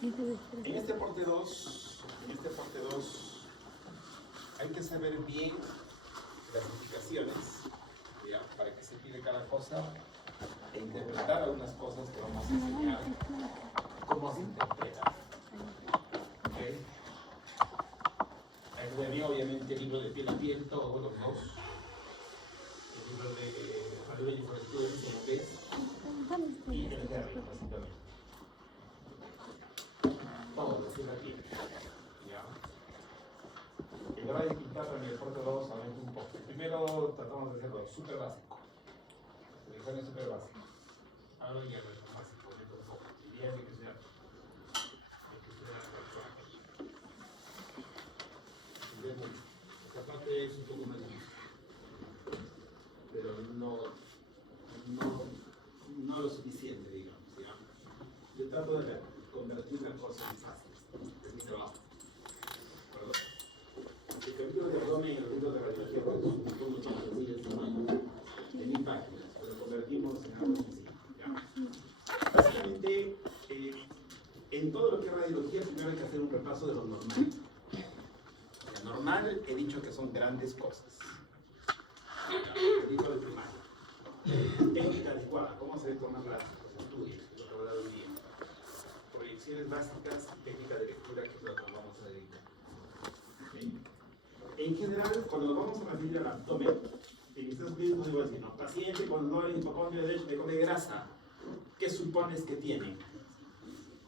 En este aporte 2, hay que saber bien las indicaciones, ya, para que se pide cada cosa e interpretar algunas cosas que vamos a enseñar, cómo se interpreta. ¿Okay? Hay que ver bien, obviamente, el libro de piel a piel, todos los dos. El libro de Value for Students en inglés y el Harry, básicamente. Todo, de piel a piel. ¿Ya? Y ahora hay que pintar en el aporte 2 solamente un poco. Primero tratamos de hacerlo súper básico. El examen es súper básico. Ahora ya lo es básico, un poco. Diría que sea. Esta parte es un poco más difícil, pero no lo suficiente, digamos. ¿Ya? Yo trato de convertir las cosas en fáciles. Es mi trabajo. ¿Verdad? El capítulo de abdomen y el capítulo de radiología es un poco más sencillo de tamaño, de 1000 páginas, pero lo convertimos en algo sencillo. ¿Ya? Básicamente, en todo lo que es radiología, primero hay que hacer un repaso de lo normal. Normal, he dicho que son grandes cosas. El libro de primaria. Técnica adecuada, cómo se deben tomar los estudios, lo que voy a dar hoy día. Proyecciones básicas, técnica de lectura, que es lo que vamos a dedicar. ¿Sí? En general, cuando nos vamos a referir al abdomen, en estas mismas digo así, ¿no? Paciente con dolor en hipocondrio derecho de come grasa, ¿qué supones que tiene?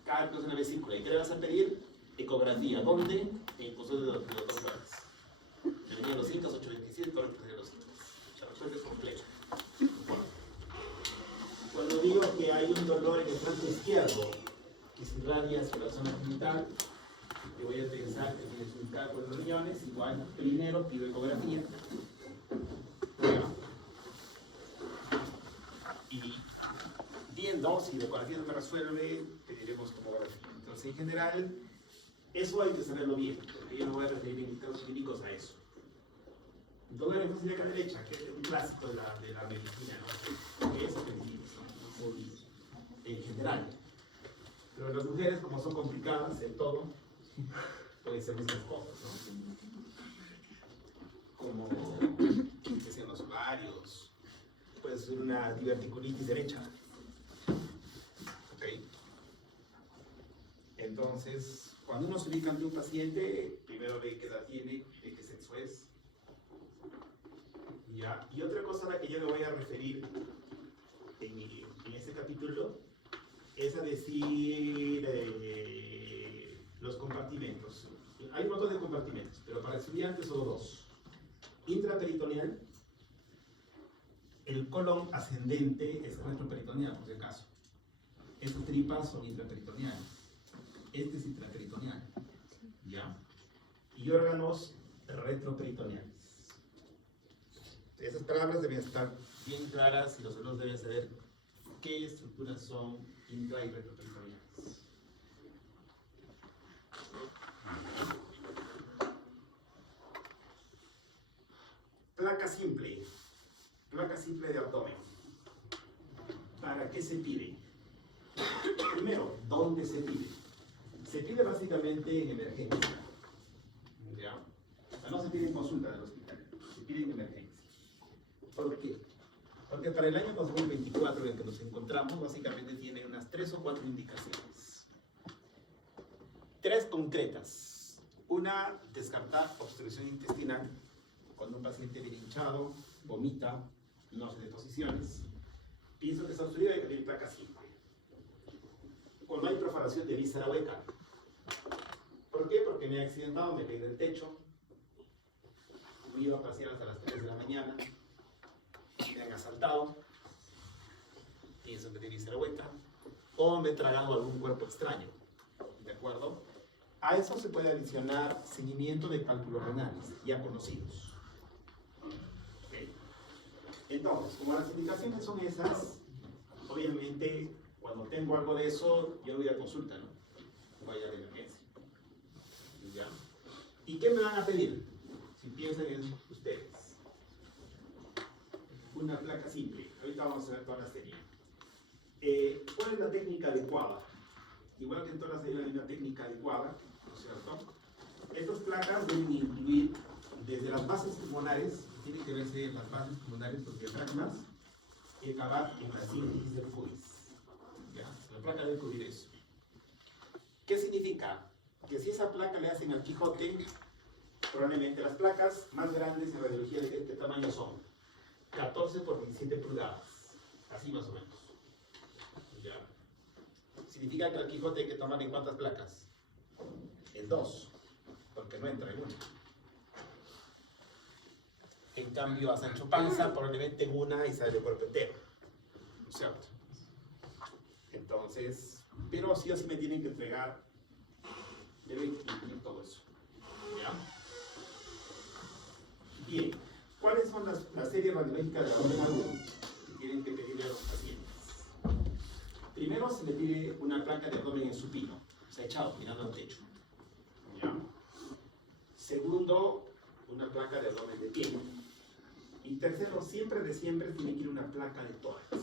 Cálculos en la vesícula. ¿Y qué le vas a pedir? Ecografía. ¿Dónde? En el poseo de los dos lugares. Me venía los incas, 827, todo lo que de los incas. La respuesta es completa. Bueno. Cuando digo que hay un dolor en el flanco izquierdo que se irradia hacia la zona genital, yo voy a pensar que tienes un cálculo de riñones, igual primero pido ecografía. Y viendo si la ecografía no me resuelve, pediremos tomografía. Entonces, en general, eso hay que saberlo bien, porque yo no voy a referir en casos clínicos a eso. Dolor en fácil acá derecha, que es un clásico de la medicina, ¿no? Que es apendicitis, ¿no? En general. Pero las mujeres, como son complicadas en todo, pueden ser muchas cosas, ¿no? Como que sean los ovarios, puede ser una diverticulitis derecha. ¿Ok? Entonces, cuando uno se ubica ante un paciente, primero ve qué edad tiene, ve qué sexo es. ¿Ya? Y otra cosa a la que yo me voy a referir en este capítulo es a decir los compartimentos. Hay un montón de compartimentos, pero para estudiantes solo dos. Intraperitoneal, el colon ascendente es retroperitoneal, por si acaso. Estas tripas son intraperitoneales. Este es intraperitoneal. ¿Ya? Y órganos retroperitoneales. Esas palabras deben estar bien claras y los alumnos deben saber qué estructuras son intra y retroperitoneales. Placa simple de abdomen. ¿Para qué se pide? Primero, ¿dónde se pide? Se pide básicamente en emergencia. ¿Ya? O sea, no se pide en consulta del hospital, se pide en emergencia. ¿Por qué? Porque para el año 2024 en el que nos encontramos, básicamente tiene unas 3 o 4 indicaciones. 3 concretas. Una, descartar obstrucción intestinal. Cuando un paciente viene hinchado, vomita, no hace deposiciones. Pienso que está obstruido, hay que pedir placa simple. Cuando hay perforación de víscera hueca. ¿Por qué? Porque me he accidentado, me caí del techo, me iba a pasear hasta las 3 de la mañana, me han asaltado, pienso que tiene víscera hueca, o me he tragado algún cuerpo extraño. ¿De acuerdo? A eso se puede adicionar seguimiento de cálculos renales, ya conocidos. ¿Okay? Entonces, como las indicaciones son esas, obviamente, cuando tengo algo de eso, yo voy a consulta, ¿no? Vaya de emergencia. ¿Ya? ¿Y qué me van a pedir? Si piensan en ustedes. Una placa simple. Ahorita vamos a ver todas las técnicas. ¿Cuál es la técnica adecuada? igual que en todas hay una técnica adecuada, ¿no es cierto? Estas placas deben incluir desde las bases pulmonares, tienen que verse las bases pulmonares, los diafragmas, y acabar en la síntesis del pubis. ¿Ya? La placa debe cubrir eso. ¿Qué significa? Que si esa placa le hacen al Quijote, probablemente las placas más grandes en radiología, ¿de qué tamaño son? 14 por 17 pulgadas, así más o menos. ¿Ya? Significa que al Quijote hay que tomar en ¿cuántas placas? En 2, porque no entra en una. En cambio, a Sancho Panza, probablemente en una y sale el cuerpo entero. ¿No es cierto? Entonces, pero sí o sí me tienen que entregar, deben incluir todo eso. ¿Ya? Bien, ¿cuáles son las series radiológicas de abdomen agudo que tienen que pedirle a los pacientes? Primero se le pide una placa de abdomen en supino, o sea, echado, mirando al techo. ¿Ya? Segundo, una placa de abdomen de pie. Y tercero, siempre de siempre tiene que ir una placa de tórax.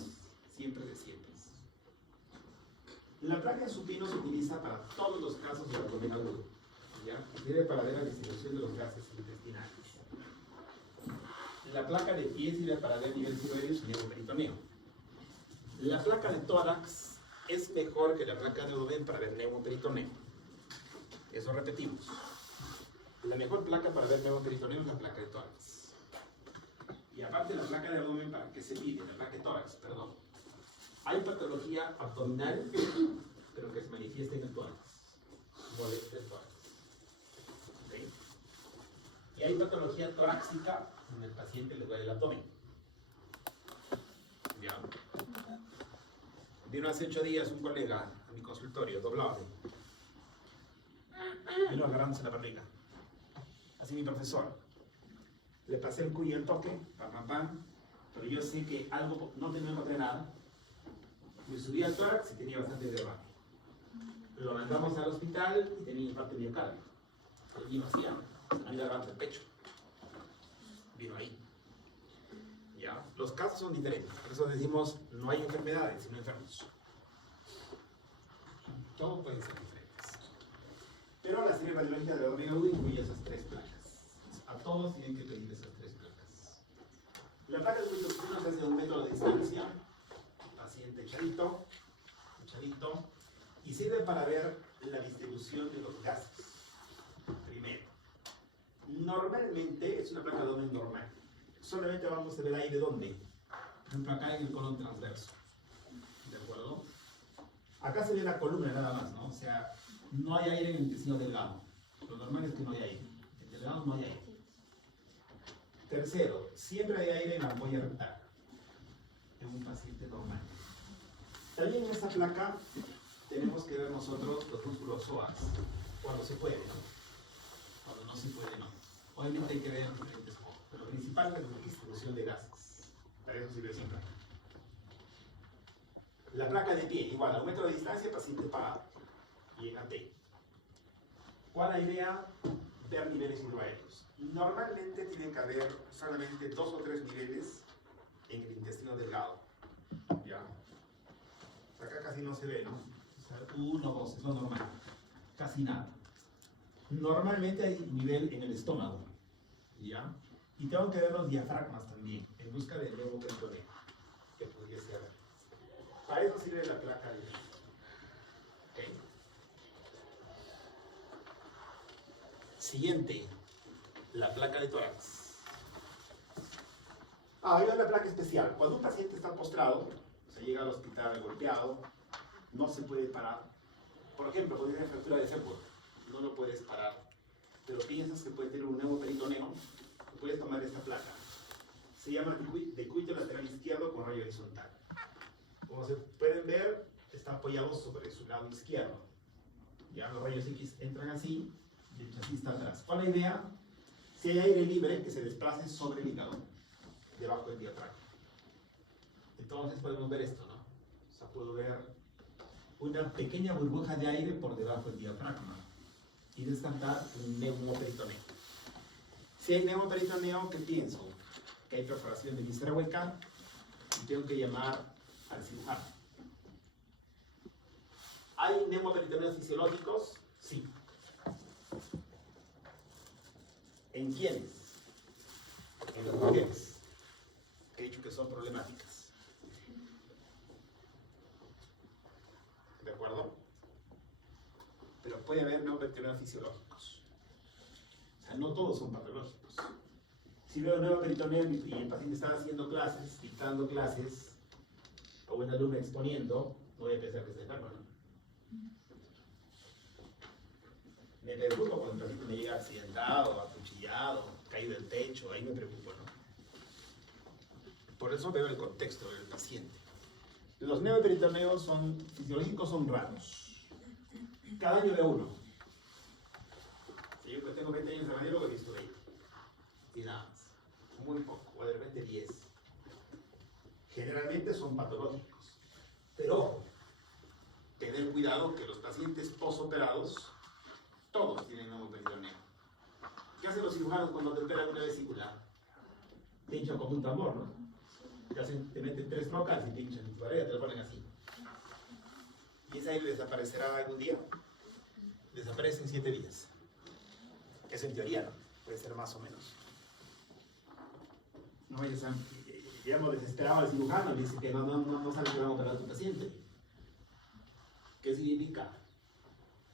Siempre de siempre. La placa de supino se utiliza para todos los casos de abdomen agudo. ¿Ya? Sirve para ver la distribución de los gases intestinales. La placa de pie sirve para ver nivel seroides y neumoperitoneo. La placa de tórax es mejor que la placa de abdomen para ver neumoperitoneo. Eso repetimos. La mejor placa para ver neumoperitoneo es la placa de tórax. Y aparte la placa de abdomen, ¿para qué se pide? La placa de tórax, perdón. Hay patología abdominal, pero que se manifiesta en el tórax. Molestia del tórax. ¿Okay? Y hay patología torácica, donde el paciente le duele el abdomen. ¿Ya? Vino hace 8 días un colega a mi consultorio, doblado. Vino agarrándose la barriga. Así mi profesor. Le pasé el cuyo y el toque, pam, pam, pam, pero yo sé que algo no encontré nada. Me subí al tórax y tenía bastante derrame. Lo mandamos al hospital y tenía infarto miocardio. Y vacía, a mí levanta el pecho. Vino ahí. ¿Ya? Los casos son diferentes, por eso decimos no hay enfermedades, sino enfermos. Todos pueden ser diferentes. Pero la serie radiológica de abdomen agudo incluye esas 3 placas. A todos tienen que pedir esas 3 placas. La placa de ultrasonido se hace a 1 metro de distancia, paciente echadito, y sirve para ver la distribución de los gases. Primero, normalmente es una placa de abdomen normal. Solamente vamos a ver aire ¿dónde? Por ejemplo, acá en el colon transverso. ¿De acuerdo? Acá se ve la columna nada más, ¿no? O sea, no hay aire en el intestino delgado. Lo normal es que no hay aire. En el delgado no hay aire. Tercero, siempre hay aire en la ampolla rectal. En un paciente normal. También en esta placa tenemos que ver nosotros los músculos psoas. Cuando se puede, ¿no? Cuando no se puede, no. Obviamente hay que ver diferentes cosas, pero lo principal es la distribución de gases. Para eso sirve esa placa. La placa de pie, igual, a 1 metro de distancia, paciente parado. Y en AT. ¿Cuál es la idea? Ver niveles hidroaéreos. Normalmente tiene que haber solamente 2 o 3 niveles en el intestino delgado. ¿Ya? Acá casi no se ve, ¿no? O sea, 1 o 2, es lo normal. Casi nada. Normalmente hay nivel en el estómago. ¿Ya? Y tengo que ver los diafragmas también, en busca del neumoperitoneo, que podría ser. Para eso sirve la placa de pie. ¿Okay? Siguiente, la placa de tórax. Hay una placa especial. Cuando un paciente está postrado, se llega al hospital golpeado, no se puede parar. Por ejemplo, cuando hay una fractura de fémur, no lo puedes parar, pero piensas que puede tener un neumoperitoneo, puedes tomar esta placa. Se llama decúbito lateral izquierdo con rayo horizontal. Como se pueden ver, está apoyado sobre su lado izquierdo. Ya los rayos X entran así, y el chasis está atrás. ¿Cuál es la idea? Si hay aire libre, que se desplace sobre el hígado, debajo del diafragma. Entonces podemos ver esto, ¿no? O sea, puedo ver una pequeña burbuja de aire por debajo del diafragma y descartar un neumoperitoneo. Si hay neumoperitoneo, ¿qué pienso? Que hay perforación de víscera hueca y tengo que llamar al cirujano. ¿Hay neumoperitoneos fisiológicos? Sí. ¿En quiénes? En las mujeres, que he dicho que son problemáticas. ¿De acuerdo? Pero puede haber neumoperitoneos fisiológicos. O sea, no todos son patológicos. Si veo neumoperitoneos y el paciente está haciendo clases, dictando clases, o un alumno exponiendo, no voy a pensar que está enfermo, ¿no? Me preocupo cuando el paciente me llega accidentado, acuchillado, caído del techo, ahí me preocupo, ¿no? Por eso veo el contexto del paciente. Los neumoperitoneos fisiológicos son raros. Cada año veo uno. Si yo tengo 20 años de radiólogo, he visto 20. Y nada más. Muy poco, o de repente 10. Generalmente son patológicos. Pero ojo, tener cuidado que los pacientes posoperados, todos tienen neumoperitoneo. ¿Qué hacen los cirujanos cuando te operan una vesícula? Te hinchan con un tambor, ¿no? Te meten 3 rocas y te hinchan en tu pared, te lo ponen así. ¿Y esa aire desaparecerá algún día? Desaparece en 7 días. Eso en teoría, ¿no? Puede ser más o menos. No vayas a... digamos, desesperado al cirujano y dice que no sabe que va a operar a tu paciente. ¿Qué significa?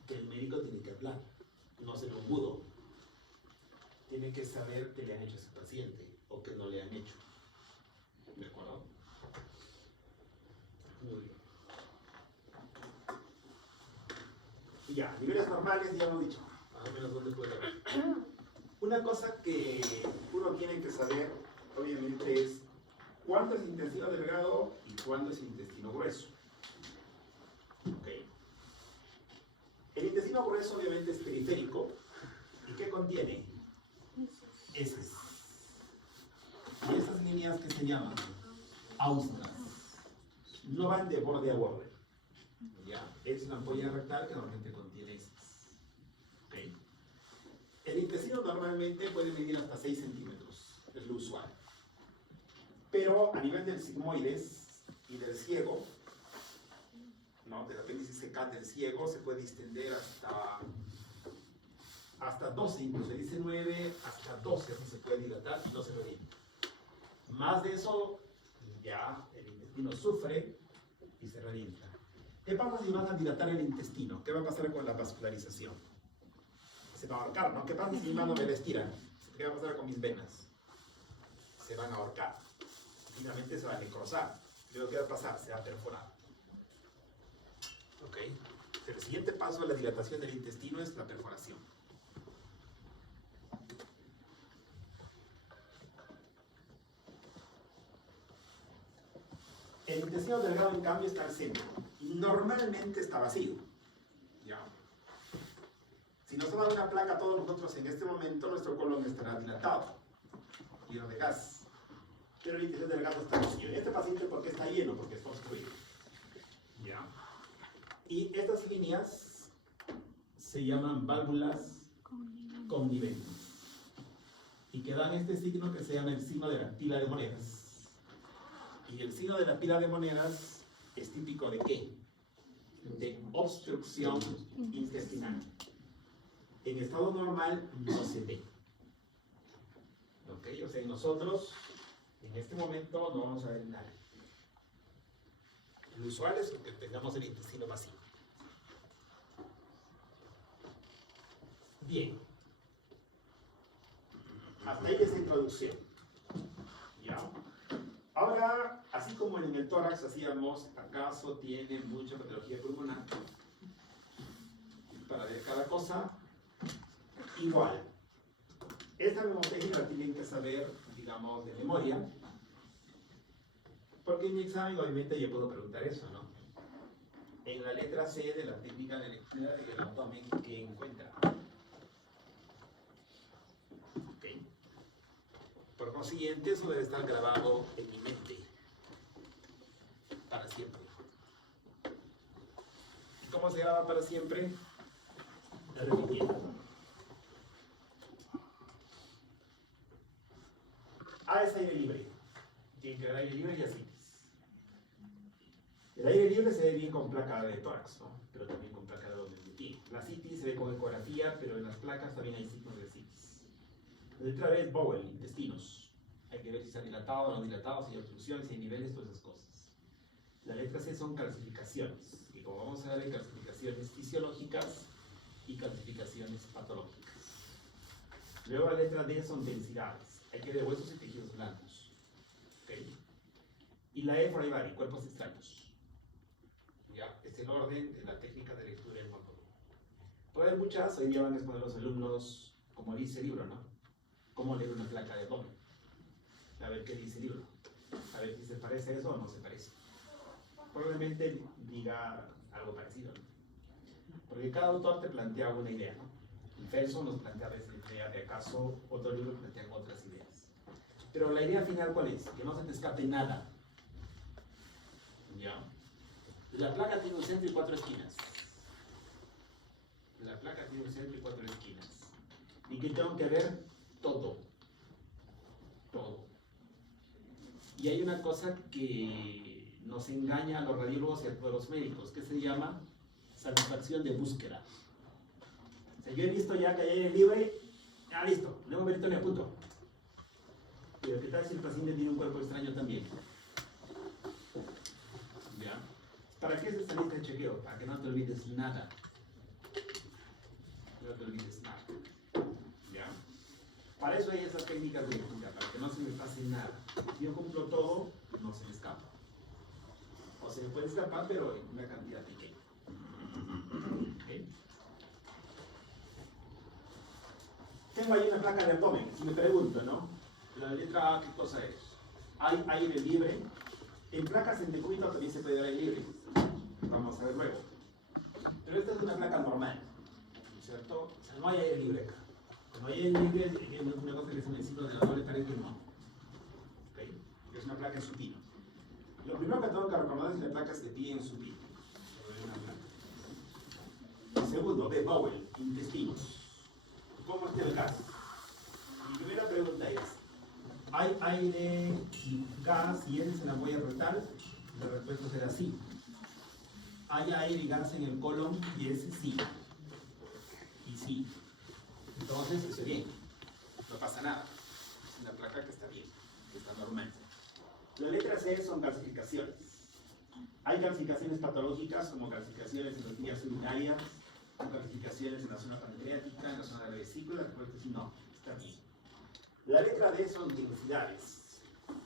Que el médico tiene que hablar, no ser un mudo. Tiene que saber qué le han hecho a ese paciente o qué no le han hecho. ¿De acuerdo? Muy bien. Y ya, niveles normales ya hemos dicho, más o menos dónde puede haber. Una cosa que uno tiene que saber, obviamente, es cuánto es intestino delgado y cuánto es intestino grueso. Okay. El intestino grueso obviamente es periférico. ¿Y qué contiene? Heces. Y esas líneas que se llaman austras no van de borde a borde. ¿Ya? Es una ampolla rectal que normalmente contiene heces. Okay. El intestino normalmente puede medir hasta 6 centímetros, es lo usual. Pero a nivel del sigmoides y del ciego, ¿no? Del apéndice secal del ciego, se puede extender hasta 12, incluso dice 9, hasta 12 así se puede dilatar y no se revienta. Más de eso, ya el intestino sufre y se revienta. ¿Qué pasa si van a dilatar el intestino? ¿Qué va a pasar con la vascularización? Se va a ahorcar, ¿no? ¿Qué pasa si mi mano me la estira? ¿Qué va a pasar con mis venas? Se van a ahorcar. Finalmente se va a necrosar. Luego, ¿qué va a pasar? Se va a perforar. ¿Ok? El siguiente paso de la dilatación del intestino es la perforación. El intestino delgado, en cambio, está al centro. Y normalmente está vacío. ¿Ya? Si nos toma una placa a todos nosotros en este momento, nuestro colon estará dilatado, lleno de gas. Pero el intestino delgado está vacío. Este paciente, ¿por qué está lleno? Porque está obstruido. ¿Ya? Y estas líneas se llaman válvulas conniventes. Y que dan este signo que se llama el signo de la pila de monedas. Y el signo de la pila de monedas es típico ¿de qué? De obstrucción intestinal. En estado normal no se ve. ¿Ok? O sea, nosotros en este momento no vamos a ver nada. Lo usual es que tengamos el intestino vacío. Bien. Hasta ahí esa introducción. ¿Ya? Ahora, así como en el tórax hacíamos, ¿acaso tiene mucha patología pulmonar? Para ver cada cosa, igual. Esta mnemotecnia la tienen que saber, digamos, de memoria. Porque en mi examen, obviamente, yo puedo preguntar eso, ¿no? En la letra C de la técnica de lectura del abdomen, ¿qué encuentra? ¿Ok? Por consiguiente, eso debe estar grabado en mi mente para siempre. ¿Y cómo se graba para siempre? Repitiendo. A es aire libre. Tiene que haber aire libre y así. El aire libre se ve bien con placa de tórax, ¿no? Pero también con placa de abdomen de pie. La citis se ve con ecografía, pero en las placas también hay signos de citis. La letra B es bowel, intestinos. Hay que ver si está dilatado o no dilatado, si hay obstrucción, si hay niveles, todas esas cosas. La letra C son calcificaciones. Y como vamos a ver, hay calcificaciones fisiológicas y calcificaciones patológicas. Luego la letra D son densidades. Hay que ver huesos y tejidos blandos. ¿Okay? Y la E por ahí va, cuerpos extraños. Ya, es el orden de la técnica de lectura en módulo. Puede haber muchas, hoy día van a exponer los alumnos, como dice el libro, ¿no? Cómo leer una placa de abdomen. A ver qué dice el libro. A ver si se parece a eso o no se parece. Probablemente diga algo parecido, ¿no? Porque cada autor te plantea una idea, ¿no? El Felson nos plantea esa idea de acaso otro libro plantea otras ideas. Pero la idea final, ¿cuál es? Que no se te escape nada. ¿Ya? La placa tiene un centro y 4 esquinas. La placa tiene un centro y 4 esquinas. ¿Y qué tengo que ver? Todo. Todo. Y hay una cosa que nos engaña a los radiólogos y a todos los médicos, que se llama satisfacción de búsqueda. O sea, yo he visto ya que hay aire libre, ya listo, no hemos visto ni a punto. Pero ¿qué tal si el paciente tiene un cuerpo extraño también? ¿Ya? ¿Para qué es esta lista de chequeo? Para que no te olvides nada. No te olvides nada. ¿Ya? Para eso hay esas técnicas de lectura, para que no se me pase nada. Si yo cumplo todo, no se me escapa. O se me puede escapar, pero en una cantidad pequeña. ¿Okay? Tengo ahí una placa de abdomen. Si me pregunto, ¿no? La letra A, ¿qué cosa es? Hay aire libre. En placas en decúbito también se puede dar aire libre. Vamos a ver luego. Pero esta es una placa normal, ¿cierto? O sea, no hay aire libre acá. Cuando hay aire libre, es una cosa que es el ciclo de la doble pared que no. ¿Okay? Es una placa en supino. Lo primero que tengo que recordar es que la placa es de pie en supino. Segundo, B, bowel, intestinos. ¿Cómo está el gas? Mi primera pregunta es, ¿hay aire y gas y heces en la huella rectal? La respuesta será sí. ¿Hay aire y gas en el colon y ese sí? Y sí. Entonces, eso es bien. No pasa nada. Es una placa que está bien, que está normal. La letra C son calcificaciones. Hay calcificaciones patológicas como calcificaciones en las vías urinarias, calcificaciones en la zona pancreática, en la zona de la vesícula, no, está bien. La letra D son densidades.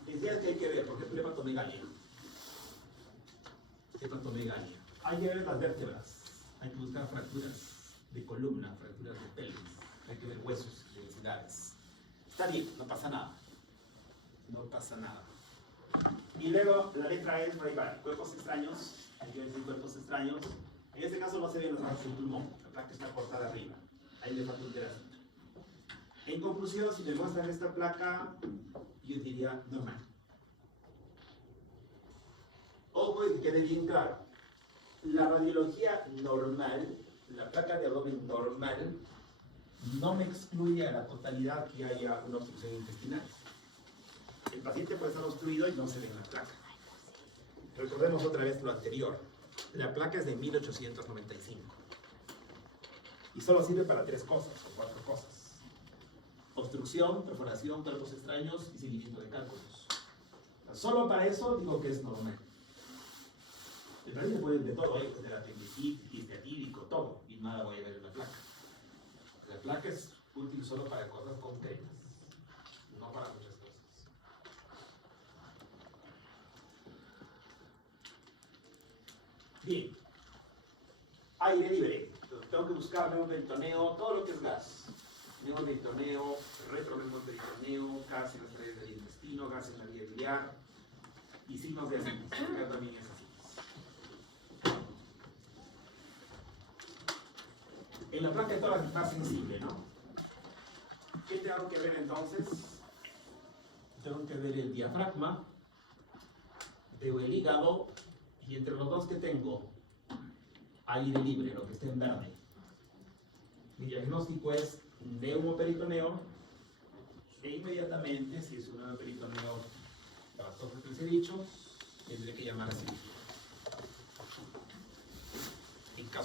Densidades que hay que ver, por ejemplo, hepatomegalia. Hepatomegalia. Hay que ver las vértebras, hay que buscar fracturas de columna, fracturas de pelvis, hay que ver huesos, densidades. Está bien, no pasa nada. No pasa nada. Y luego la letra E es por ahí va, cuerpos extraños, hay que ver si hay cuerpos extraños. En este caso no se ven los vasos del pulmón, la placa está cortada arriba, ahí le falta un pedacito. En conclusión, si me muestran esta placa, yo diría normal. Ojo y que quede bien claro, la radiología normal, la placa de abdomen normal, no me excluye a la totalidad que haya una obstrucción intestinal. El paciente puede estar obstruido y no se ve en la placa. Recordemos otra vez lo anterior. La placa es de 1895. Y solo sirve para 3 cosas o 4 cosas. Obstrucción, perforación, cuerpos extraños y seguimiento de cálculos. Solo para eso digo que es normal. El paciente puede de todo, de la apendicitis, de atídico, todo, y nada voy a ver en la placa. La placa es útil solo para cosas concretas, no para muchas cosas. Bien, aire libre. Entonces, tengo que buscar neumoperitoneo, todo lo que es gas. Neumoperitoneo, retroneumoperitoneo, gas en las paredes del intestino, gas en la vía biliar y signos de asitis. Acá también es asitis. En la placa de tórax es más sensible, ¿no? ¿Qué tengo que ver entonces? Tengo que ver el diafragma, veo el hígado. Y entre los dos que tengo, aire libre, lo que esté en verde. Mi diagnóstico es neumoperitoneo e inmediatamente, si es un neumoperitoneo, las cosas que les he dicho, tendré que llamar a cirugía.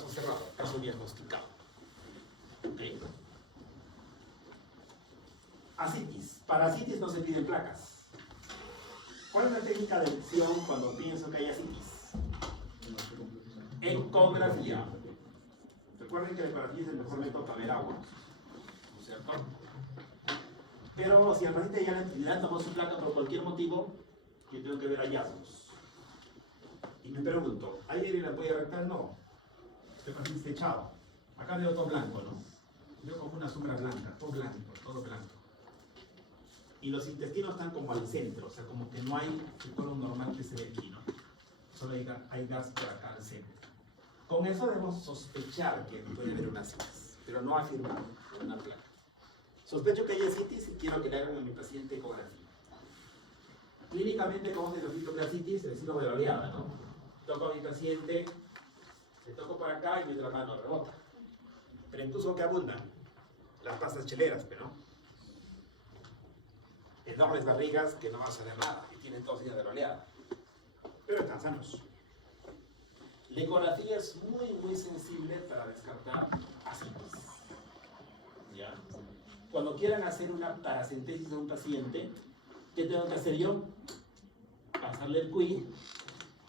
caso cerrado, caso diagnosticado. ¿Okay? Ascitis. Para ascitis no se piden placas. ¿Cuál es la técnica de elección cuando pienso que hay ascitis? Ecografía. Recuerden que la ecografía es el mejor método para ver agua, ¿no es cierto? Pero si al paciente ya le han tomado su placa por cualquier motivo, yo tengo que ver hallazgos. Y me pregunto, ¿hay en la ampolla rectal? No. Este paciente está echado. Acá veo todo blanco, ¿no? Veo como una sombra blanca, todo blanco, todo blanco. Y los intestinos están como al centro, o sea, como que no hay el color normal que se ve aquí, ¿no? Solo hay gas por acá al centro. Con eso debemos sospechar que puede haber una ascitis, pero no afirmar una placa. Sospecho que hay ascitis y quiero que le hagan a mi paciente ecografía. Clínicamente, ¿cómo se diagnóstico de ascitis? El síndrome de la oleada, ¿no? Toco a mi paciente, le toco por acá y mi otra mano rebota. Pero incluso que abundan las pastas cheleras, pero no. Enormes barrigas que no van a saber nada y tienen todos síndrome de la oleada. Pero están sanos. La ecografía es muy sensible para descartar ascitis. ¿Ya? Cuando quieran hacer una paracentesis a un paciente, ¿qué tengo que hacer yo? Pasarle el QI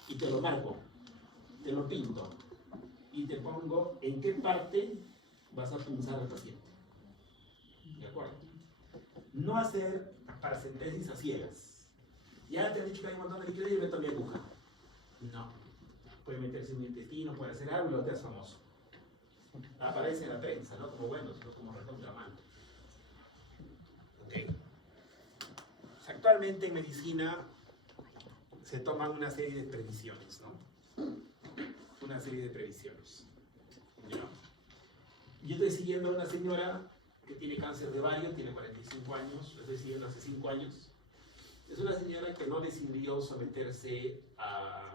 y te lo marco, te lo pinto y te pongo en qué parte vas a punzar al paciente. ¿De acuerdo? No hacer paracentesis a ciegas. Ya te han dicho que hay un montón de líquido y meto mi aguja. No. Puede meterse en un intestino, puede hacer algo y lo te haces famoso. Aparece en la prensa, no como bueno, sino como recontra mal. Ok. Actualmente en medicina se toman una serie de previsiones, ¿no? Una serie de previsiones. ¿Ya? Yo estoy siguiendo a una señora que tiene cáncer de ovario, tiene 45 años, la estoy siguiendo hace 5 años. Es una señora que no decidió someterse a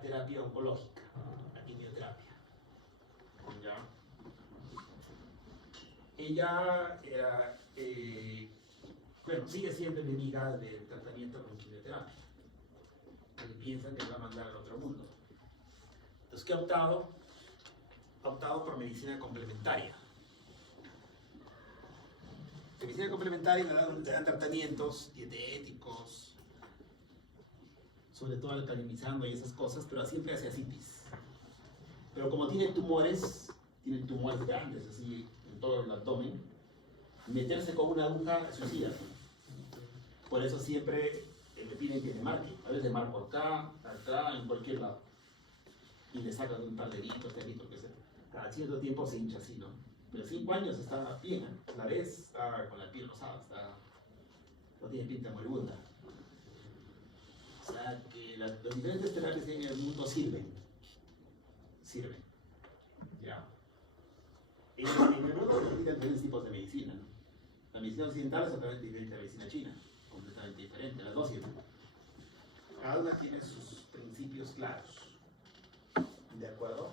terapia oncológica, a quimioterapia. ¿Ya? Ella era, bueno, sigue siendo enemiga del tratamiento con quimioterapia. Piensan que va a mandar al otro mundo. Entonces, ¿qué ha optado? Ha optado por medicina complementaria. En medicina complementaria le dan tratamientos dietéticos, sobre todo alcalinizando y esas cosas, pero siempre hace ascitis. Pero como tiene tumores grandes, así, en todo el abdomen, meterse con una aguja es suicida. Por eso siempre me piden que me marque. A veces marco acá, en cualquier lado. Y le sacan un par de deditos, que sea. Cada cierto tiempo se hincha así, ¿no? Pero 5 años está bien, ¿eh? La vez está con la piel rosada, no tiene pinta moribunda. O sea que las diferentes terapias que hay en el mundo sirven. ¿Ya? En el mundo se explican diferentes tipos de medicina, ¿no? La medicina occidental es totalmente diferente a la medicina china, completamente diferente, las dos sirven. Cada una tiene sus principios claros. ¿De acuerdo?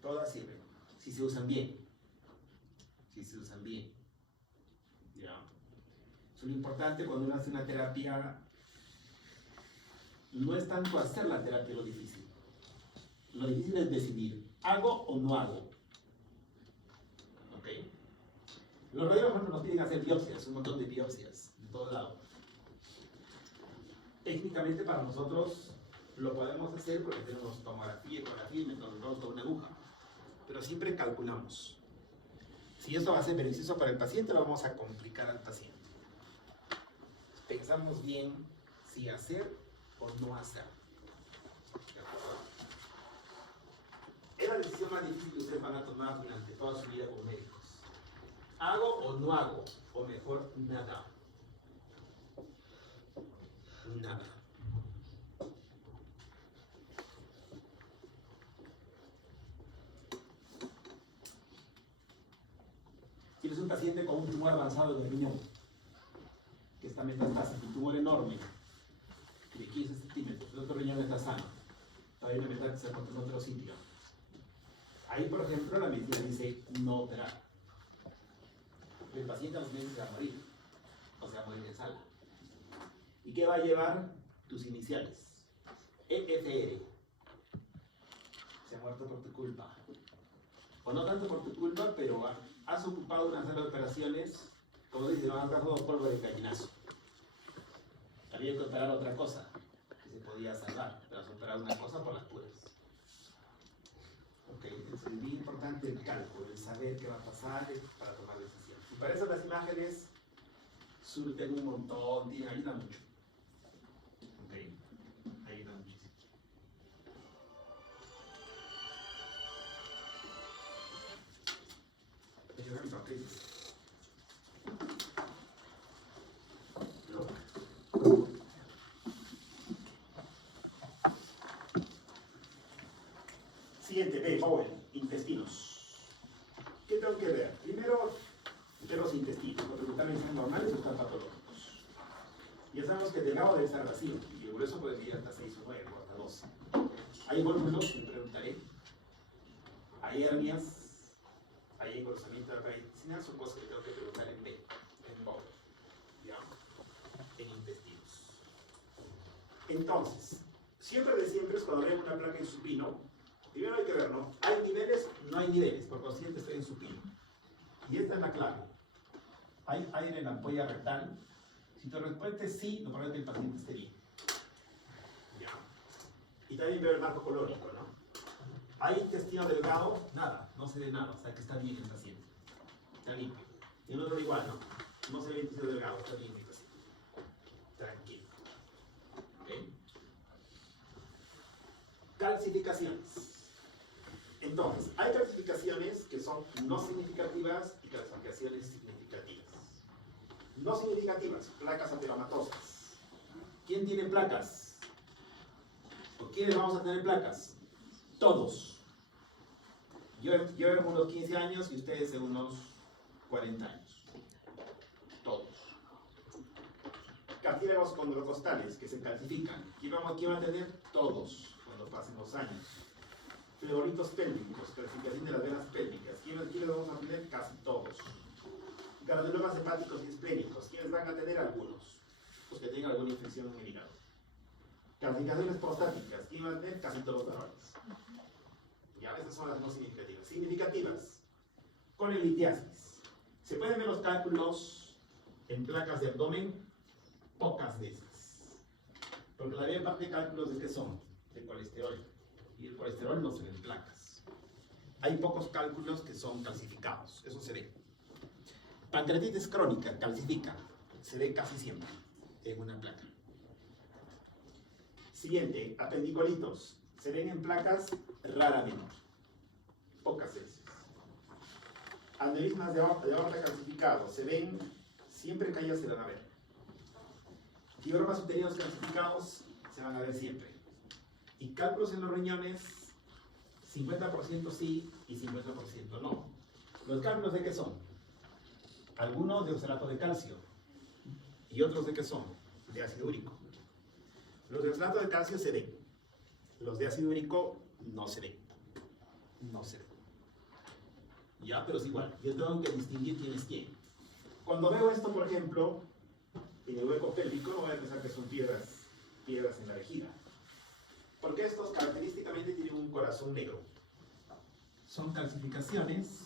Todas sirven, si se usan bien. ¿Ya? Eso es lo importante cuando uno hace una terapia. No es tanto hacer la terapia lo difícil. Lo difícil es decidir, ¿hago o no hago? ¿Ok? Los radiólogos nos piden hacer biopsias, un montón de biopsias, de todo lado. Técnicamente para nosotros lo podemos hacer porque tenemos tomografía, ecografía y metodología con una aguja. Pero siempre calculamos. Si esto va a ser beneficioso para el paciente, lo vamos a complicar al paciente. Pensamos bien si hacer o no hacer. Es la decisión más difícil que ustedes van a tomar durante toda su vida como médicos. ¿Hago o no hago? O mejor, nada. Nada. Tienes un paciente con un tumor avanzado del riñón, que está metastásico, un tumor enorme, de 15 centímetros, el otro riñón está sano, hay una metástasis en otro sitio. Ahí, por ejemplo, la medicina dice no operar. El paciente a los meses se va a morir, o se va a morir en sala. ¿Y qué va a llevar? Tus iniciales. EFR. Se ha muerto por tu culpa. O no tanto por tu culpa, pero has ocupado una serie de operaciones, como dice, no has dado polvo de gallinazo. Había que operar otra cosa que se podía salvar, pero has operado una cosa por las puras. Ok, es bien importante el cálculo, el saber qué va a pasar para tomar decisiones. Y para eso las imágenes surten un montón, ayudan mucho. Ok, ayudan muchísimo. Siguiente, B, Bowel, intestinos. ¿Qué tengo que ver? Primero, de los intestinos, porque están normales o están patológicos. Ya sabemos que el delgado debe estar vacío, y el grueso puede medir hasta 6 o 9 o hasta 12. Hay volúmenes, me preguntaré. Hay hernias, hay engrosamiento de la pared intestinal, son cosas que tengo que preguntar en B, en Bowel, ¿ya? En intestinos. Entonces, siempre de siempre es cuando veo una placa en supino. Primero hay que ver, ¿no? ¿Hay niveles? No hay niveles, por consiguiente estoy en supino. Y esta es la clave. ¿Hay aire en la ampolla rectal? Si tu respuesta es sí, normalmente el paciente esté bien. ¿Ya? Y también veo el marco colónico, ¿no? ¿Hay intestino delgado? Nada, no se ve nada, o sea que está bien el paciente. Está limpio. Y el otro igual, ¿no? No se ve intestino delgado, está bien el paciente. Tranquilo. ¿Ok? Calcificaciones. Entonces, hay calcificaciones que son no significativas y calcificaciones significativas. No significativas, placas ateromatosas. ¿Quién tiene placas? ¿O quiénes vamos a tener placas? Todos. Yo en unos 15 años y ustedes en unos 40 años. Todos. Cartílagos condrocostales que se calcifican. ¿Quién va a tener? Todos, cuando pasen los años. Fleuritos pélvicos, calcificación de las venas pélvicas. ¿Quiénes vamos a tener? Casi todos. Granulomas hepáticos y esplénicos. ¿Quiénes van a tener? Algunos. Los que tengan alguna infección en el hígado. Calcificaciones prostáticas. ¿Quién va a tener? Casi todos los varones. Ya, esas son las no significativas. Significativas. Colelitiasis. ¿Se pueden ver los cálculos en placas de abdomen? Pocas veces. Porque la mayor parte de cálculos de qué son? De colesterol. Y el colesterol no se ve en placas. Hay pocos cálculos que son calcificados, eso se ve. Pancreatitis crónica, calcifica, se ve casi siempre en una placa. Siguiente, apendicolitos, se ven en placas raramente, pocas veces. Aneurismas de aorta calcificados, se ven siempre que haya se van a ver. Fibromas uterinos calcificados, se van a ver siempre. Y cálculos en los riñones, 50% sí y 50% no. ¿Los cálculos de qué son? Algunos de oxalato de calcio. ¿Y otros de qué son? De ácido úrico. Los de oxalato de calcio se ven. Los de ácido úrico no se ven. No se ven. Ya, pero es igual. Yo tengo que distinguir quién es quién. Cuando veo esto, por ejemplo, en el hueco pélvico, no voy a pensar que son piedras en la vejiga. Porque estos característicamente tienen un corazón negro. Son calcificaciones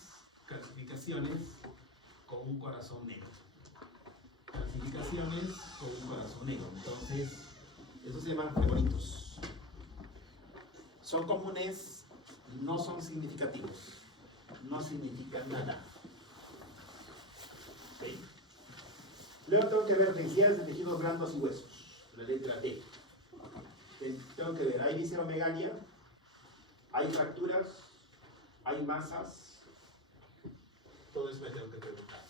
con un corazón negro. Calcificaciones con un corazón negro. Entonces, esos se llaman fleuritos. Son comunes, no son significativos. No significan nada. ¿Okay? Luego tengo que ver densidades de tejidos blandos y huesos. La letra T. Tengo que ver, hay visceromegalia, hay fracturas, hay masas, todo eso me tengo que preguntar.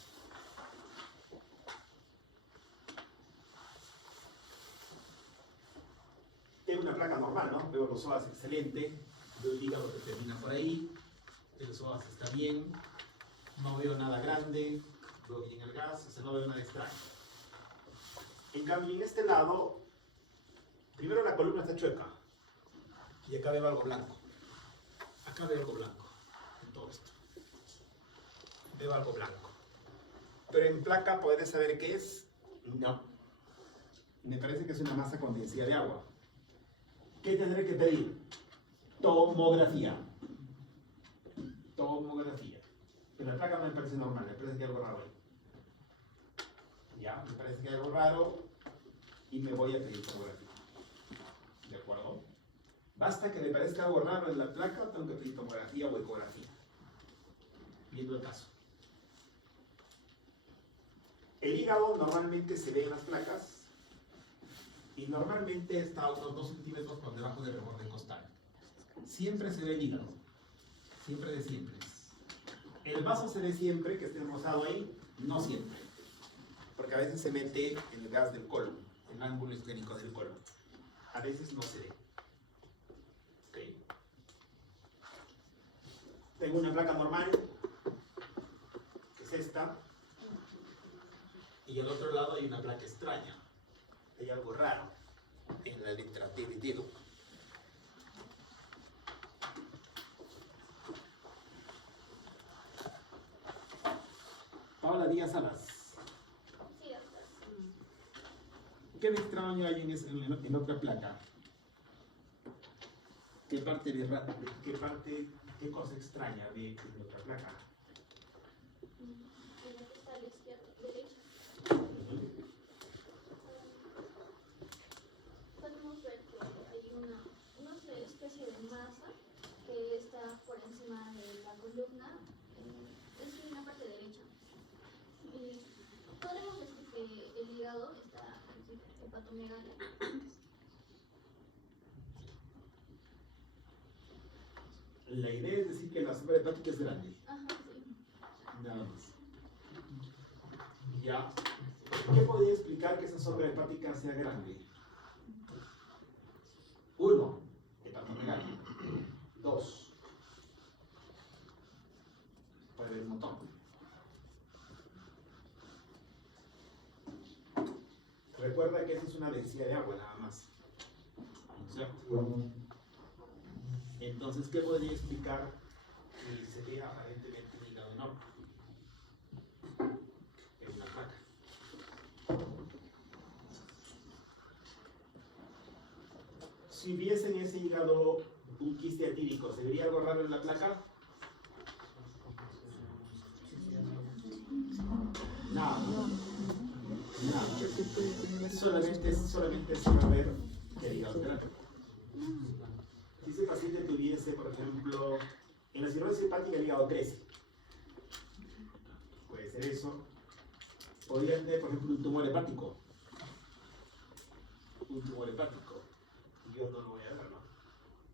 Tengo una placa normal, ¿no? Veo los psoas excelente, veo el hígado que termina por ahí, el psoas está bien, no veo nada grande, veo bien el gas, o sea, no veo nada extraño. En cambio, en este lado, primero la columna está chueca. Y acá veo algo blanco. Acá veo algo blanco. En todo esto. Veo algo blanco. Pero en placa, ¿podré saber qué es? No. Me parece que es una masa con densidad de agua. ¿Qué tendré que pedir? Tomografía. Tomografía. Pero la placa no me parece normal, me parece que hay algo raro ahí. Ya, me parece que hay algo raro y me voy a pedir tomografía. ¿De acuerdo? Basta que me parezca algo raro en la placa, tengo que pedir tomografía o ecografía. Viendo el caso. El hígado normalmente se ve en las placas y normalmente está a unos 2 centímetros por debajo del reborde costal. Siempre se ve el hígado. Siempre de siempre. El vaso se ve siempre, que esté rosado ahí, no siempre. Porque a veces se mete en el gas del colon, en el ángulo esclénico del colon. A veces no se ve. Okay. Tengo una placa normal, que es esta, y al otro lado hay una placa extraña. Hay algo raro en la letra T de dedo. Paola Díaz Salas. Sí, doctor. ¿Qué de extraño hay en otra placa? ¿Qué cosa extraña ve en otra placa? En la que está a la izquierda, derecha. Podemos ver que hay una especie de masa que está por encima de la columna, es en la parte derecha. Y podemos decir que el hígado está aquí, hepatomegalia. La idea es decir que la sombra hepática es grande. Ajá, sí. Nada más. Ya. ¿Qué podría explicar que esa sombra hepática sea grande? 1. Hepatomegalia. 2. Puede haber un montón. Recuerda que esa es una densidad de agua nada más. ¿Cierto? Entonces, ¿qué podría explicar que se vea aparentemente un hígado enorme en una placa? Si hubiese en ese hígado un quiste atípico, ¿se vería algo raro en la placa? Nada. Nada. Solamente se va a ver que el hígado grande. Si ese paciente tuviese, por ejemplo, en la cirrosis hepática el hígado crece. Puede ser eso. Podría tener, por ejemplo, un tumor hepático. Un tumor hepático. Yo no lo voy a ver, ¿no?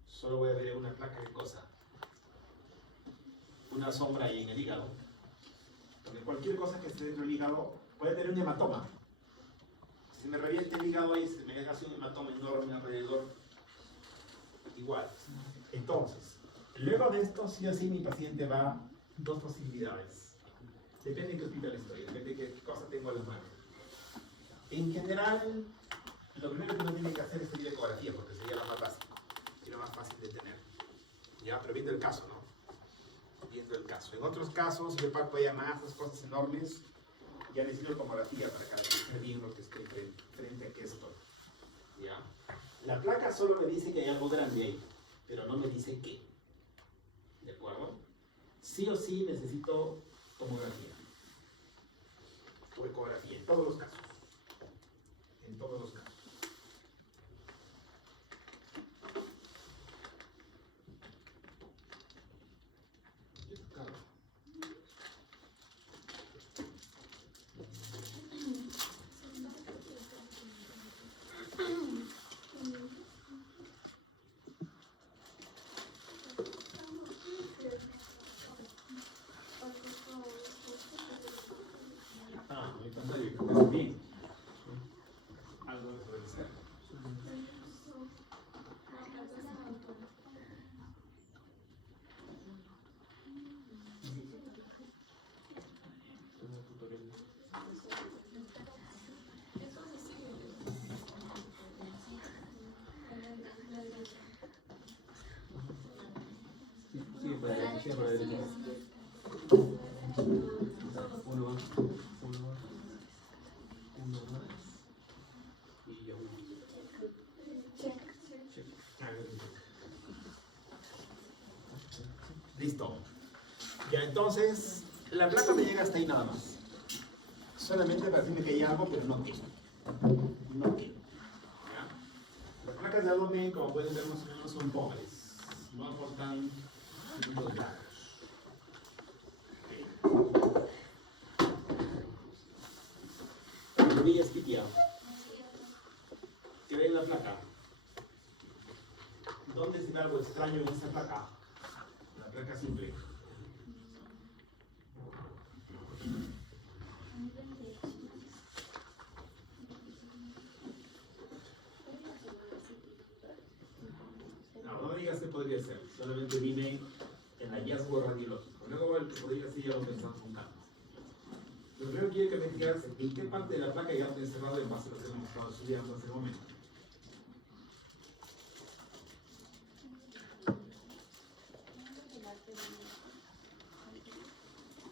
Solo voy a ver una placa de cosa. Una sombra ahí en el hígado. Porque cualquier cosa que esté dentro del hígado puede tener un hematoma. Si me revienta el hígado ahí, se me hace un hematoma enorme alrededor. Igual. Entonces, luego de esto, sí o sí, mi paciente va a 2 posibilidades. Depende de qué hospital estoy, depende de qué cosa tengo en la mano. En general, lo primero que uno tiene que hacer es pedir ecografía, porque sería lo más básico y lo más fácil de tener. Ya, pero viendo el caso, ¿no? Viendo el caso. En otros casos, si el palpo ya masas, cosas enormes, ya necesito tomografía para caracterizar bien lo que esté frente a qué estoy. ¿Ya? La placa solo me dice que hay algo grande ahí, pero no me dice qué. ¿De acuerdo? Sí o sí necesito tomografía o ecografía, en todos los casos. En todos los casos. Claro. Bien. Algo debe ser. Sí, para la derecha. Uno más. Y ya uno. Check. Listo. Ya, entonces, la placa me llega hasta ahí nada más. Solamente para decirme que hay algo, pero no quiero. No quiero. ¿Ya? Las placas de abdomen, como pueden ver, más o menos son pobres. No aportan muchos datos. La rodilla esquitiada. ¿Qué ve en la placa? ¿Dónde se ve algo extraño en esa placa? La placa simple. No, no digas que podría ser. Solamente dime el hallazgo radiológico. Luego el que podría ser ya lo pensamos con calma. Lo primero que quiero que me digas en qué parte de la placa ya está encerrado en base a lo que hemos estado estudiando hace un momento.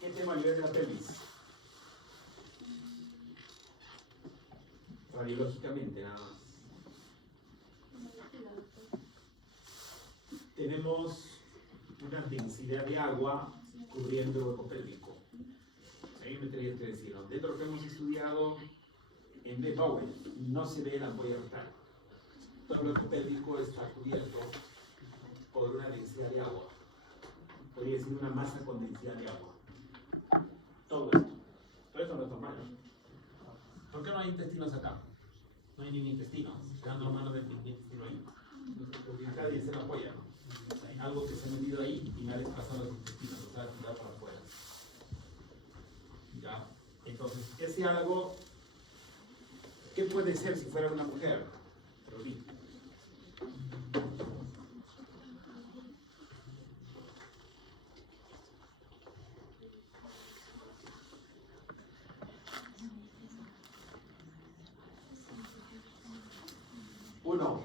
¿Qué tema a nivel de la pelvis? Radiológicamente, nada más. Tenemos una densidad de agua cubriendo el hueco pélvico. Ahí me tendría que decir, ¿no? Dentro de lo que hemos estudiado en B. Bowell, no se ve la ampolla rectal. Todo el hueco pélvico está cubierto por una densidad de agua. Podría decir una masa con densidad de agua. Todo esto. Todo esto no es normal. ¿Por qué no hay intestinos acá? No hay ningún intestino. Dando la mano del intestino ahí. Porque acá dice la ampolla, ¿no? Hay algo que se ha metido ahí y me ha desplazado los intestinos, o sea, tirado para afuera. ¿Ya? Entonces, ese algo, ¿qué puede ser si fuera una mujer? Rubí. Uno.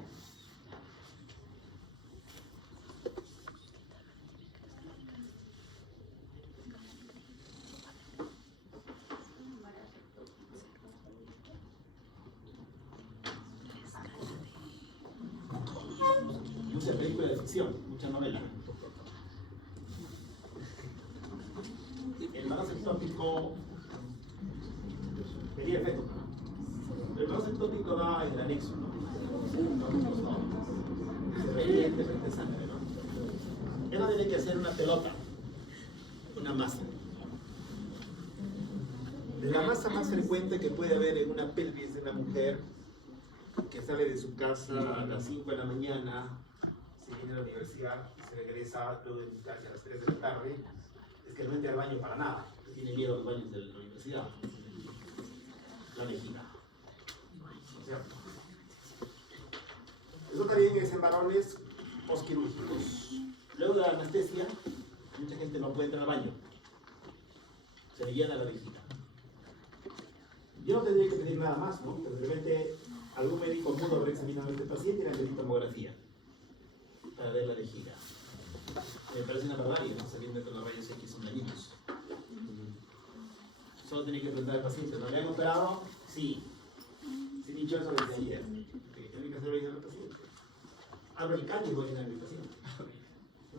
Mucha película de ficción, mucha novela. El embarazo ectópico sería efecto. El embarazo ectópico da el anexo, ¿no? Se revierte frente a sangre, ¿no? Ella tiene que hacer una pelota, una masa. La masa más frecuente que puede haber en una pelvis de una mujer que sale de su casa a las 5 de la mañana, se viene a la universidad, se regresa luego de casi a las 3 de la tarde, es que no entra al baño para nada, tiene miedo a los baños de la universidad. La vejiga. ¿Cierto? Eso también es en varones posquirúrgicos. Luego de la anestesia, mucha gente no puede entrar al baño. Se le llena la vejiga. Yo no tendría que pedir nada más, ¿no? Pero de repente algún médico pudo haber examinado a este paciente y le pedir tomografía para ver la vejiga. Me parece una barbarie, ¿no? Sabiendo que los rayos X son dañinos. Solo tiene que preguntar al paciente, ¿no le han operado? Sí. Sí, dicho eso desde ayer. Tiene que hacer revisar al paciente. Abre el caño y voy a llenar al paciente.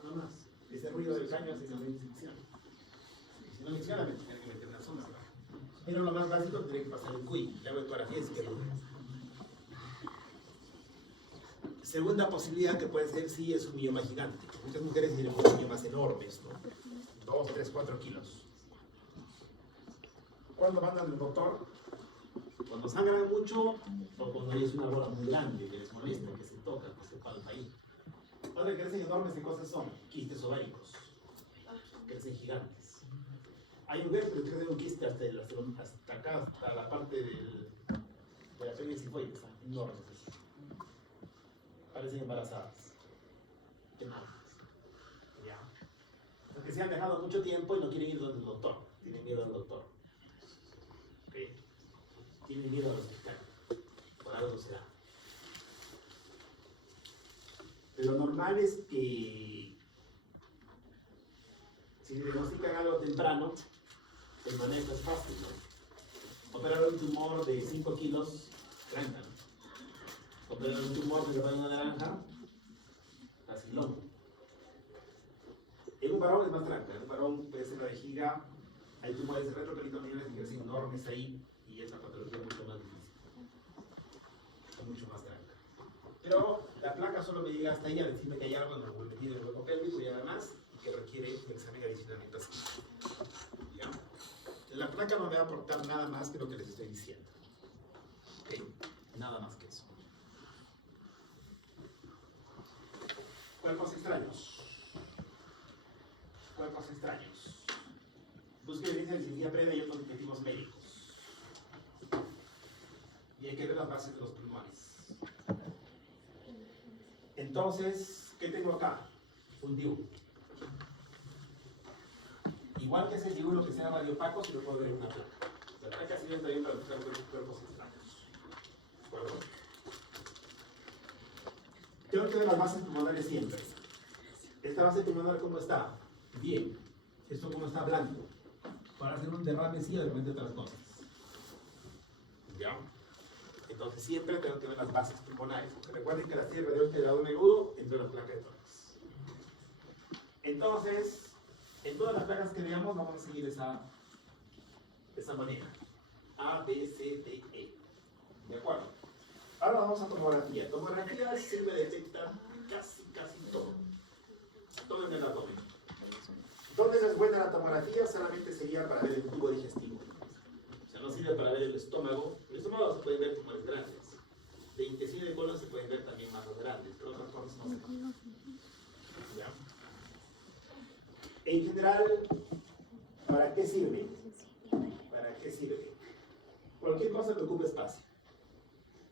Nada más. Ese ruido del caño hace que no me infección. Si no me infecciona, me tiene que meter una sonda. Pero lo más básico tiene que pasar el cuy. Le hago ecografía si quiero. Segunda posibilidad que puede ser, sí, es un mioma gigante. Muchas mujeres tienen miomas enormes, ¿no? 2, 3, 4 kilos. ¿Cuándo mandan al doctor? Cuando sangran mucho o cuando es una bola muy grande que les molesta, que se toca, que se palpa ahí. Cuando crecen enormes, ¿qué cosas son? Quistes ováricos. Crecen gigantes. Hay mujeres que crecen un quiste hasta acá, hasta la parte de la pelvis sifoide, enormes. Parecen embarazadas. Enormes. ¿Ya? Porque se han dejado mucho tiempo y no quieren ir donde el doctor. Tienen miedo al doctor. ¿Okay? Tienen miedo al hospital. Por algo será. Pero lo normal es que si diagnostican algo temprano, el manejo es fácil, ¿no? Operar un tumor de 5 kilos, 30, ¿no? Operar un tumor de tamaño de naranja, vacilón. En un varón es más tranca. En un varón puede ser la vejiga, hay tumores retroperitoneales que crecen enormes ahí y esa patología es mucho más difícil, mucho más tranca. Pero la placa solo me llega hasta ahí a decirme que hay algo en el metido en el hueco pélvico y además que requiere un examen adicionalmente así. ¿Ya? La placa no me va a aportar nada más que lo que les estoy diciendo. ¿Okay? Nada más que eso. Cuerpos extraños. Cuerpos extraños. Busque evidencia de cirugía previa y otros objetivos médicos. Y hay que ver las bases de los pulmones. Entonces, ¿qué tengo acá? Un DIU. Igual que ese DIU, lo que sea radiopaco, se lo puedo ver en una placa. La placa sirve también para buscar cuerpos extraños. ¿De acuerdo? Tengo que ver las bases pulmonares siempre. Esta base pulmonar, ¿cómo está? Bien. Esto, ¿cómo está? Blanco. Para hacer un derrame, sí, de repente otras cosas. ¿Ya? Entonces siempre tengo que ver las bases pulmonares. Recuerden que la silla radial te da un agudo entre las placas de tórax. Entonces, en todas las placas que veamos vamos a seguir esa manera. A, B, C, D, E. ¿De acuerdo? Ahora vamos a tomografía. Tomografía sirve de detectar casi todo. Todo en el abdomen. ¿Dónde no es buena la tomografía? Solamente sería para ver el tubo digestivo. O sea, no sirve para ver el estómago. En el estómago se pueden ver tumores grandes. De intestino y de colon se pueden ver también masas grandes, pero otras cosas no se pueden. ¿Ya? En general, ¿para qué sirve? ¿Para qué sirve? Cualquier cosa que ocupe espacio.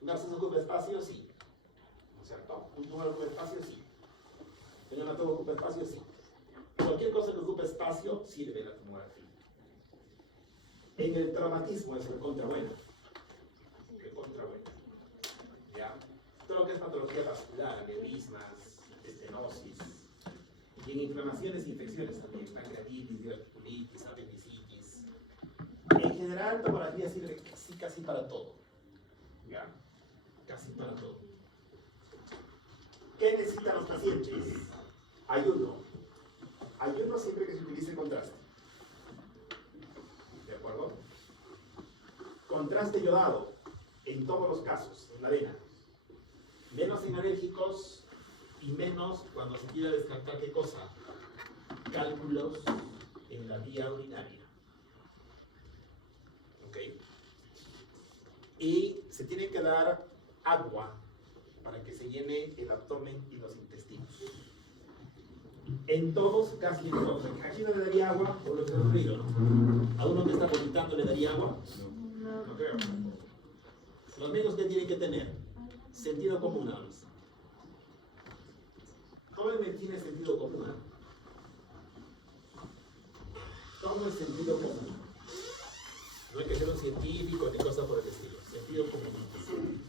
¿Un absceso ocupa espacio? Sí. ¿No es cierto? ¿Un tumor ocupa espacio? Sí. ¿Un hematomo ocupa espacio? Sí. Cualquier cosa que ocupe espacio sirve la tomografía. En el traumatismo es recontra buena. Recontra buena. ¿Ya? Todo lo que es patología vascular, aneurismas, estenosis. Y en inflamaciones e infecciones también, pancreatitis, diverticulitis, apendicitis. En general, tomografía sirve casi para todo. ¿Ya? Casi para todo. ¿Qué necesitan los pacientes? Ayuno. Ayuno siempre que se utilice contraste. ¿De acuerdo? Contraste yodado, en todos los casos, en la vena. Menos en alérgicos y menos cuando se quiera descartar qué cosa. Cálculos en la vía urinaria. ¿Ok? Y se tiene que dar agua para que se llene el abdomen y los intestinos. En todos, casi en todos. Aquí no le daría agua por lo que hemos leído, ¿no? ¿A uno que está vomitando le daría agua? No creo. Los médicos que tienen que tener sentido común, nada más. Todo en medicina es sentido común, ¿eh? Todo es sentido común. No hay que ser un científico ni cosa por el estilo. Sentido común.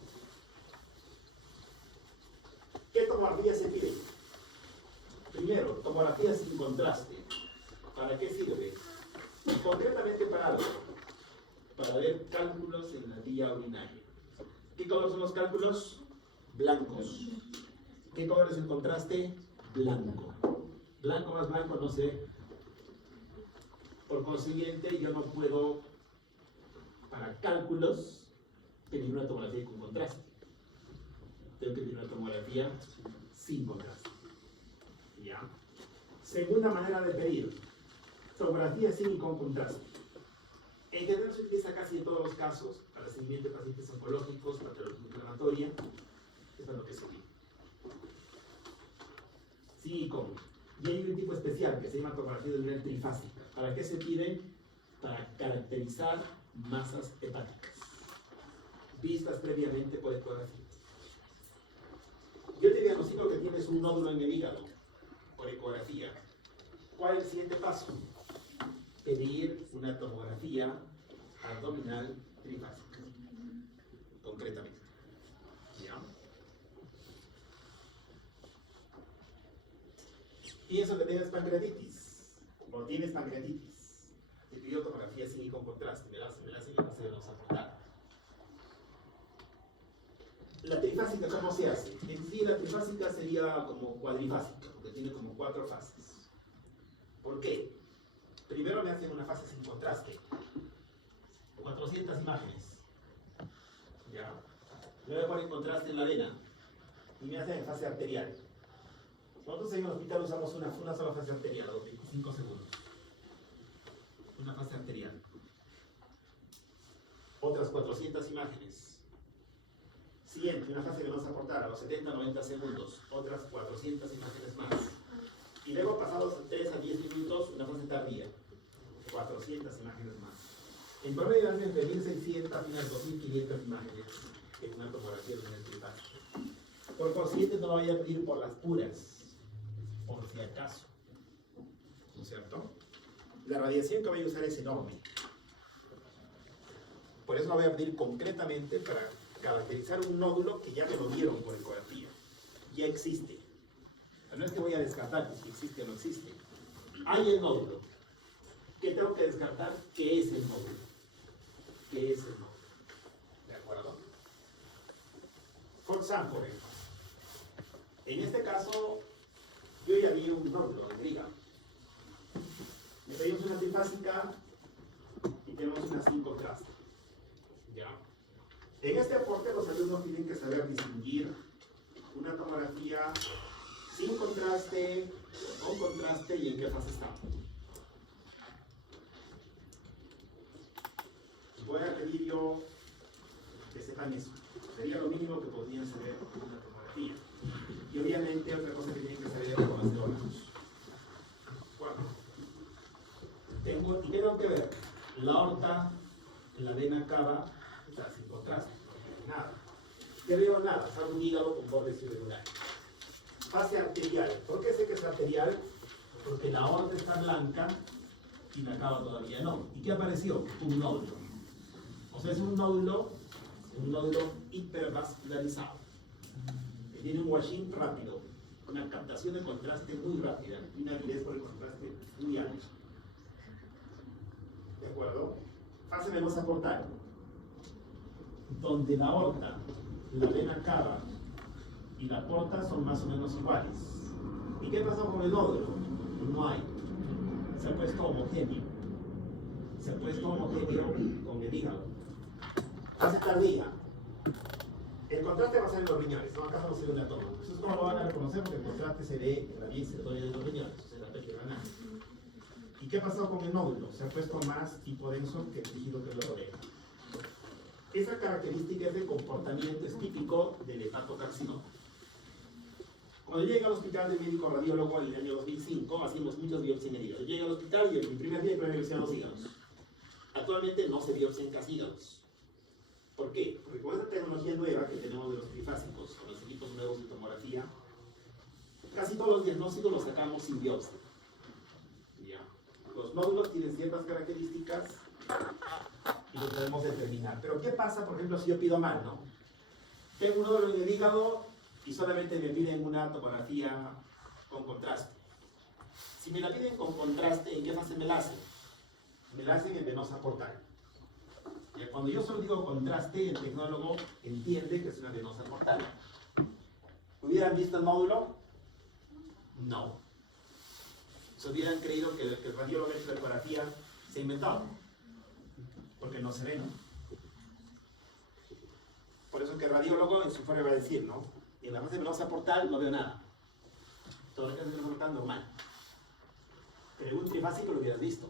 ¿Qué tomografía se pide? Primero, tomografía sin contraste. ¿Para qué sirve? Concretamente para algo. Para ver cálculos en la vía urinaria. ¿Qué color son los cálculos? Blancos. ¿Qué color es el contraste? Blanco. Blanco más blanco no sé. Por consiguiente, yo no puedo, para cálculos, pedir una tomografía con contraste. Tengo que pedir una tomografía sin contraste. ¿Ya? Segunda manera de pedir, tomografía sin y con contraste. En general se utiliza casi en todos los casos para seguimiento de pacientes oncológicos, patología inflamatoria. Eso es lo que se pide. Sí y con. Y hay un tipo especial que se llama tomografía de trifásica. ¿Para qué se pide? Para caracterizar masas hepáticas vistas previamente por ecografía. Yo te diagnostico que tienes un nódulo en el hígado por ecografía. ¿Cuál es el siguiente paso? Pedir una tomografía abdominal trifásica, concretamente. ¿Ya? Pienso que tienes pancreatitis. O tienes pancreatitis. Te pido tomografía sin y con contraste. Me la hacen y vamos a apuntar. La trifásica, ¿cómo se hace? En sí, la trifásica sería como cuadrifásica, porque tiene como 4 fases. ¿Por qué? Primero me hacen una fase sin contraste. 400 imágenes. ¿Ya? Luego ponen contraste en la vena. Y me hacen en fase arterial. Nosotros en el hospital usamos una sola fase arterial, a los 25 segundos. Una fase arterial. Otras 400 imágenes. Siguiente, una fase venosa portal, a los 70-90 segundos. Otras 400 imágenes más. Y luego, pasados 3 a 10 minutos, una fase tardía. 400 imágenes más. En promedio hacen entre 1600 y unas 2500 imágenes en una tomografía de un trifásico. Por consiguiente, no lo voy a pedir por las puras, por si acaso. ¿No es cierto? La radiación que voy a usar es enorme. Por eso lo voy a pedir concretamente para caracterizar un nódulo que ya me lo dieron por ecografía. Ya existe. No es que voy a descartar si existe o no existe. Hay el nódulo. ¿Qué tengo que descartar? ¿Qué es el nódulo? ¿Qué es el nódulo? ¿De acuerdo? For example, en este caso, yo ya vi un nódulo en el hígado. Le pedimos una trifásica y tenemos una sin contraste. ¿Ya? En este aporte los alumnos tienen que saber distinguir una tomografía sin contraste, con contraste y en qué fase está. Voy a pedir yo que sepan eso. Sería lo mínimo que podrían saber en una tomografía. Y obviamente otra cosa que tienen que saber es reconocer órganos. Bueno, ¿y qué tengo que ver? La aorta, la vena cava, o sea, sin contraste, no veo nada. ¿Qué veo? Nada, salvo un hígado con bordes irregulares. Fase arterial. ¿Por qué sé que es arterial? Porque la aorta está blanca y la cava todavía no. ¿Y qué apareció? Un nódulo. O sea, es un nódulo hipervascularizado. Que tiene un washing rápido, una captación de contraste muy rápida y una avidez por el contraste muy alta. ¿De acuerdo? Fase venosa portal, donde la aorta, la vena cava y la porta son más o menos iguales. ¿Y qué pasó con el nódulo? No hay. Se ha puesto homogéneo. Se ha puesto homogéneo con el hígado. Fase tardía. El contraste va a ser en los riñones, ¿no? Acá no se ve una toma. Eso es como lo van a reconocer porque el contraste se ve en la vía insertoria de los riñones, o sea, en la pérdida renal. ¿Y qué pasó con el nódulo? Se ha puesto más hipodenso que el tejido que lo rodea. Esa característica es de comportamiento, es típico del hepatocarcinoma. Cuando llegué al hospital de médico radiólogo en el año 2005, hacíamos muchas biopsias en el hígado. Llegué al hospital y el primer día biopsié los hígados. Actualmente no se biopsian casi hígados. ¿Por qué? Porque con esta tecnología nueva que tenemos de los trifásicos, con los equipos nuevos de tomografía, casi todos los diagnósticos los sacamos sin biopsia. ¿Ya? Los nódulos tienen ciertas características y lo podemos determinar. Pero ¿qué pasa, por ejemplo, si yo pido mal, no? Tengo un nódulo en el hígado y solamente me piden una tomografía con contraste. Si me la piden con contraste, ¿en qué fase me la hacen? Me la hacen en venosa portal. Cuando yo solo digo contraste, el tecnólogo entiende que es una venosa portal. ¿Hubieran visto el nódulo? No. ¿Se hubieran creído que el radiólogo de ecografía se ha inventado? Porque no se ve, ¿no? Por eso que el radiólogo en su informe va a decir, ¿no? En la fase venosa portal no veo nada. Todo lo que es venosa portal normal. Pero un trifásico lo hubieras visto.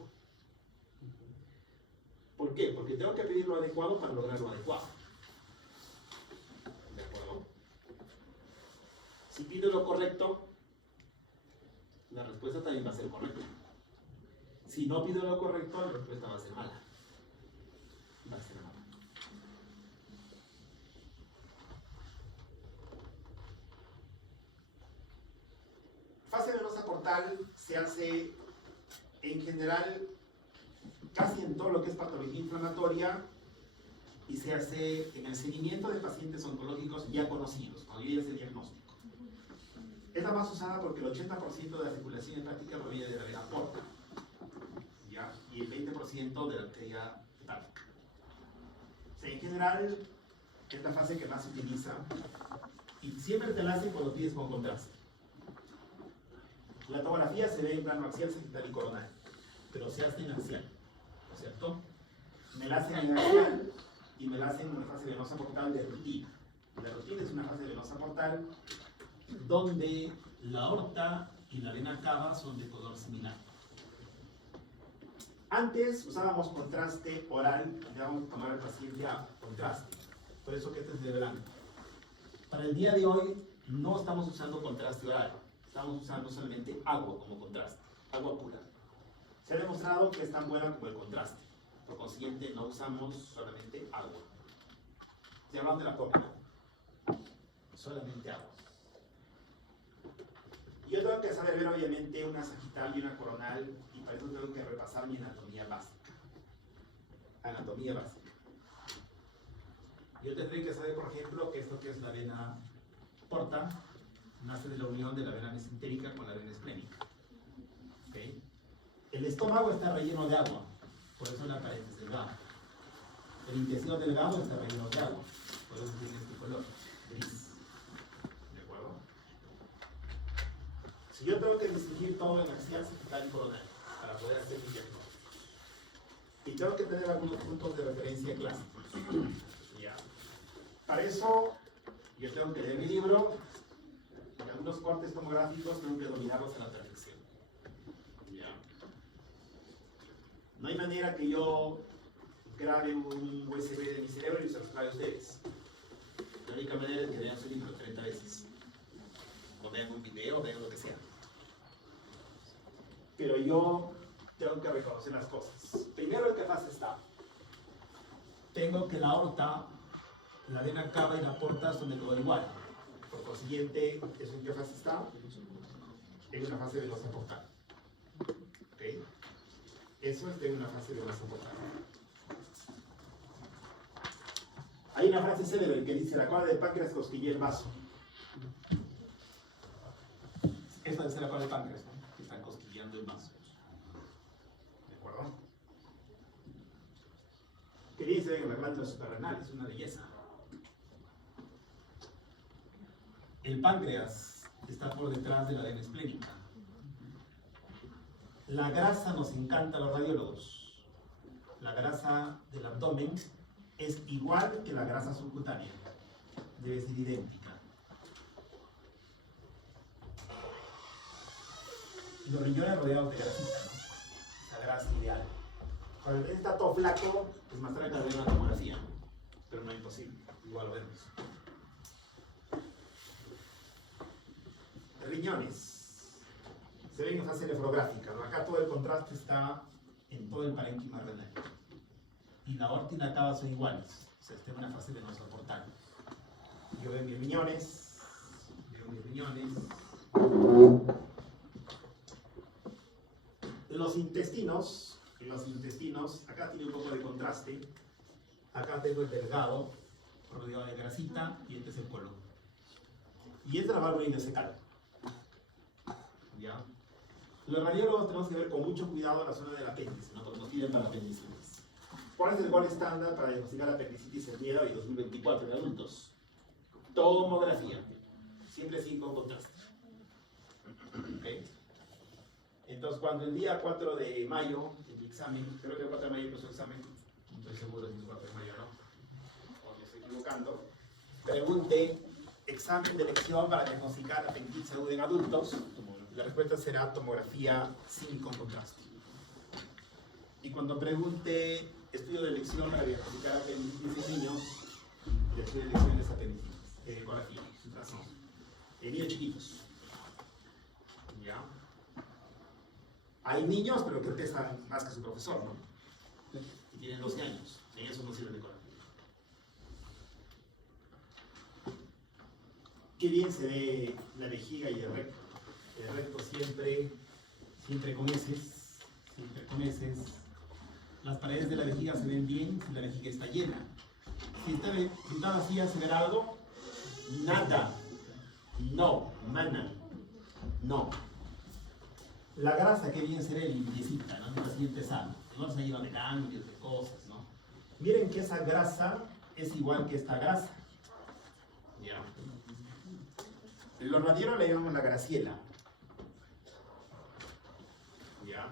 ¿Por qué? Porque tengo que pedir lo adecuado para lograr lo adecuado. ¿De acuerdo? Si pido lo correcto, la respuesta también va a ser correcta. Si no pido lo correcto, la respuesta va a ser mala. Va a ser mala. Fase venosa portal se hace en general casi en todo lo que es patología inflamatoria y se hace en el seguimiento de pacientes oncológicos ya conocidos, cuando yo ya sé el diagnóstico. Es la más usada porque el 80% de la circulación hepática proviene de la vena porta, ¿ya? Y el 20% de la arteria hepática. O sea, en general, es la fase que más se utiliza y siempre te la hacen cuando pides con contraste. La tomografía se ve en plano axial, sagital y coronal, pero se hace en axial, ¿no es cierto? Me la hacen en axial y me la hacen en una fase venosa portal de rutina. La rutina es una fase venosa portal donde la aorta y la vena cava son de color similar. Antes usábamos contraste oral, le vamos a tomar al paciente a contraste, por eso que este es de blanco. Para el día de hoy no estamos usando contraste oral, estamos usando solamente agua como contraste, agua pura. Se ha demostrado que es tan buena como el contraste, por consiguiente no usamos solamente agua. Estoy hablando de la tópica, solamente agua. Yo tengo que saber ver obviamente una sagital y una coronal, y para eso tengo que repasar mi anatomía básica. Anatomía básica. Yo tendré que saber, por ejemplo, que esto que es la vena porta nace de la unión de la vena mesentérica con la vena esplénica. ¿Okay? El estómago está relleno de agua, por eso la pared es delgada. El intestino delgado está relleno de agua, por eso tiene este color gris. ¿De acuerdo? Si yo tengo que distinguir todo en axial, sagital y coronal para poder hacer mi diagnóstico, y tengo que tener algunos puntos de referencia clásicos. ¿Ya? Para eso, yo tengo que leer mi libro, y algunos cortes tomográficos tengo que dominarlos en la perfección. ¿Ya? No hay manera que yo grabe un USB de mi cerebro y se los grabe a ustedes. La única manera es que vean su libro 30 veces. O vean un video, o vean lo que sea. Pero yo tengo que reconocer las cosas. Primero, ¿en qué fase está? Tengo que la aorta, la vena cava y la porta son de color igual. Por consiguiente, ¿eso en qué fase está? En una fase venosa portal. ¿Ok? Eso está en una fase venosa portal. Hay una frase célebre que dice: la cola del páncreas cosquillea el vaso. Esta debe ser la cola del páncreas, ¿no? Que están cosquilleando el vaso. ¿De acuerdo? Que bien se ve en la glándula suprarrenal, es una belleza. El páncreas está por detrás de la vena esplénica. La grasa nos encanta a los radiólogos. La grasa del abdomen es igual que la grasa subcutánea. Debe ser idéntica. Los riñones rodeados de grasita, ¿no? La grasa ideal. Cuando el está todo flaco, es más cerca de una tomografía. Pero no es imposible. Igual lo vemos. Riñones. Se ven en fase nefrográfica, ¿no? Acá todo el contraste está en todo el parénquima renal. Y la aorta y la cava son iguales. O sea, está en una fase venosa portal. Yo veo mis riñones. Los intestinos, acá tiene un poco de contraste. Acá tengo el delgado, rodeado de grasita, y este es el colon. Y esta es la válvula ileocecal. ¿Ya? Los radiólogos tenemos que ver con mucho cuidado la zona del apéndice, ¿no? Porque nos piden para apendicitis. ¿Cuál es el gol estándar para diagnosticar apendicitis en miedo y 2024 en adultos? Tomografía. Siempre sin con contraste. ¿Okay? Entonces, cuando el día 4 de mayo, en mi examen, creo que el 4 de mayo puso examen, no estoy seguro si es el 4 de mayo o no, o me estoy equivocando, pregunte examen de elección para diagnosticar apendicitis aguda en adultos, la respuesta será tomografía sin con contraste. Y cuando pregunte estudio de elección para diagnosticar apendicitis en niños, el estudio de elección es apendicitis, ecografía, ultrasonido, en niños chiquitos. ¿Ya? Hay niños, pero que pesan más que su profesor, ¿no? Y tienen 12 años. En eso no sirve de ecografía. Qué bien se ve la vejiga y el recto. El recto siempre con heces. Las paredes de la vejiga se ven bien si la vejiga está llena. Si está vacía, ¿se verá algo? Nada. No. Mana. No. La grasa, que bien se ve limpiecita, ¿no? El paciente sano. No se llena de ganglios, de cosas, ¿no? Miren que esa grasa es igual que esta grasa. ¿Ya? Los radiólogos le llamamos la graciela. ¿Ya?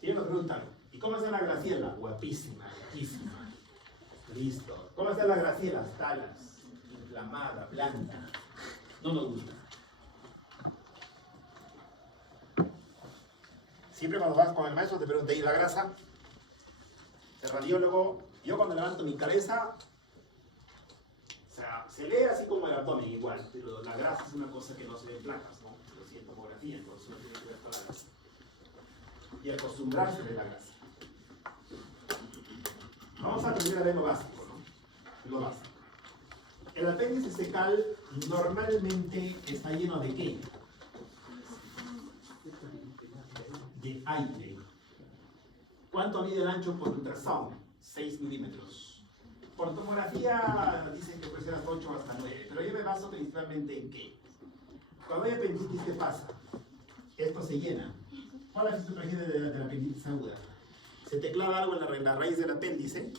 Si me preguntan, ¿y cómo está la Graciela? Guapísima, riquísima. Listo. ¿Cómo está la Graciela? Talas, inflamada, blanda. No nos gusta. Siempre cuando vas con el maestro te pregunta, ¿y la grasa? El radiólogo, yo cuando levanto mi cabeza, o sea, se lee así como el abdomen igual, pero la grasa es una cosa que no se ve en placas, ¿no? Pero sí en tomografía, entonces no tiene que ver con la grasa. Y acostumbrarse de la grasa. Vamos a aprender a ver lo básico, ¿no? Lo básico. El apéndice fecal normalmente está lleno de ¿qué? De aire. ¿Cuánto mide el ancho por ultrasonido? 6 milímetros. Por tomografía dicen que puede ser hasta 8 o hasta 9, pero yo me baso principalmente en ¿qué? Cuando hay apendicitis, ¿qué pasa? Esto se llena. ¿Cuál es tu tragedia de la apendicitis aguda? Se te clava algo en la raíz del apéndice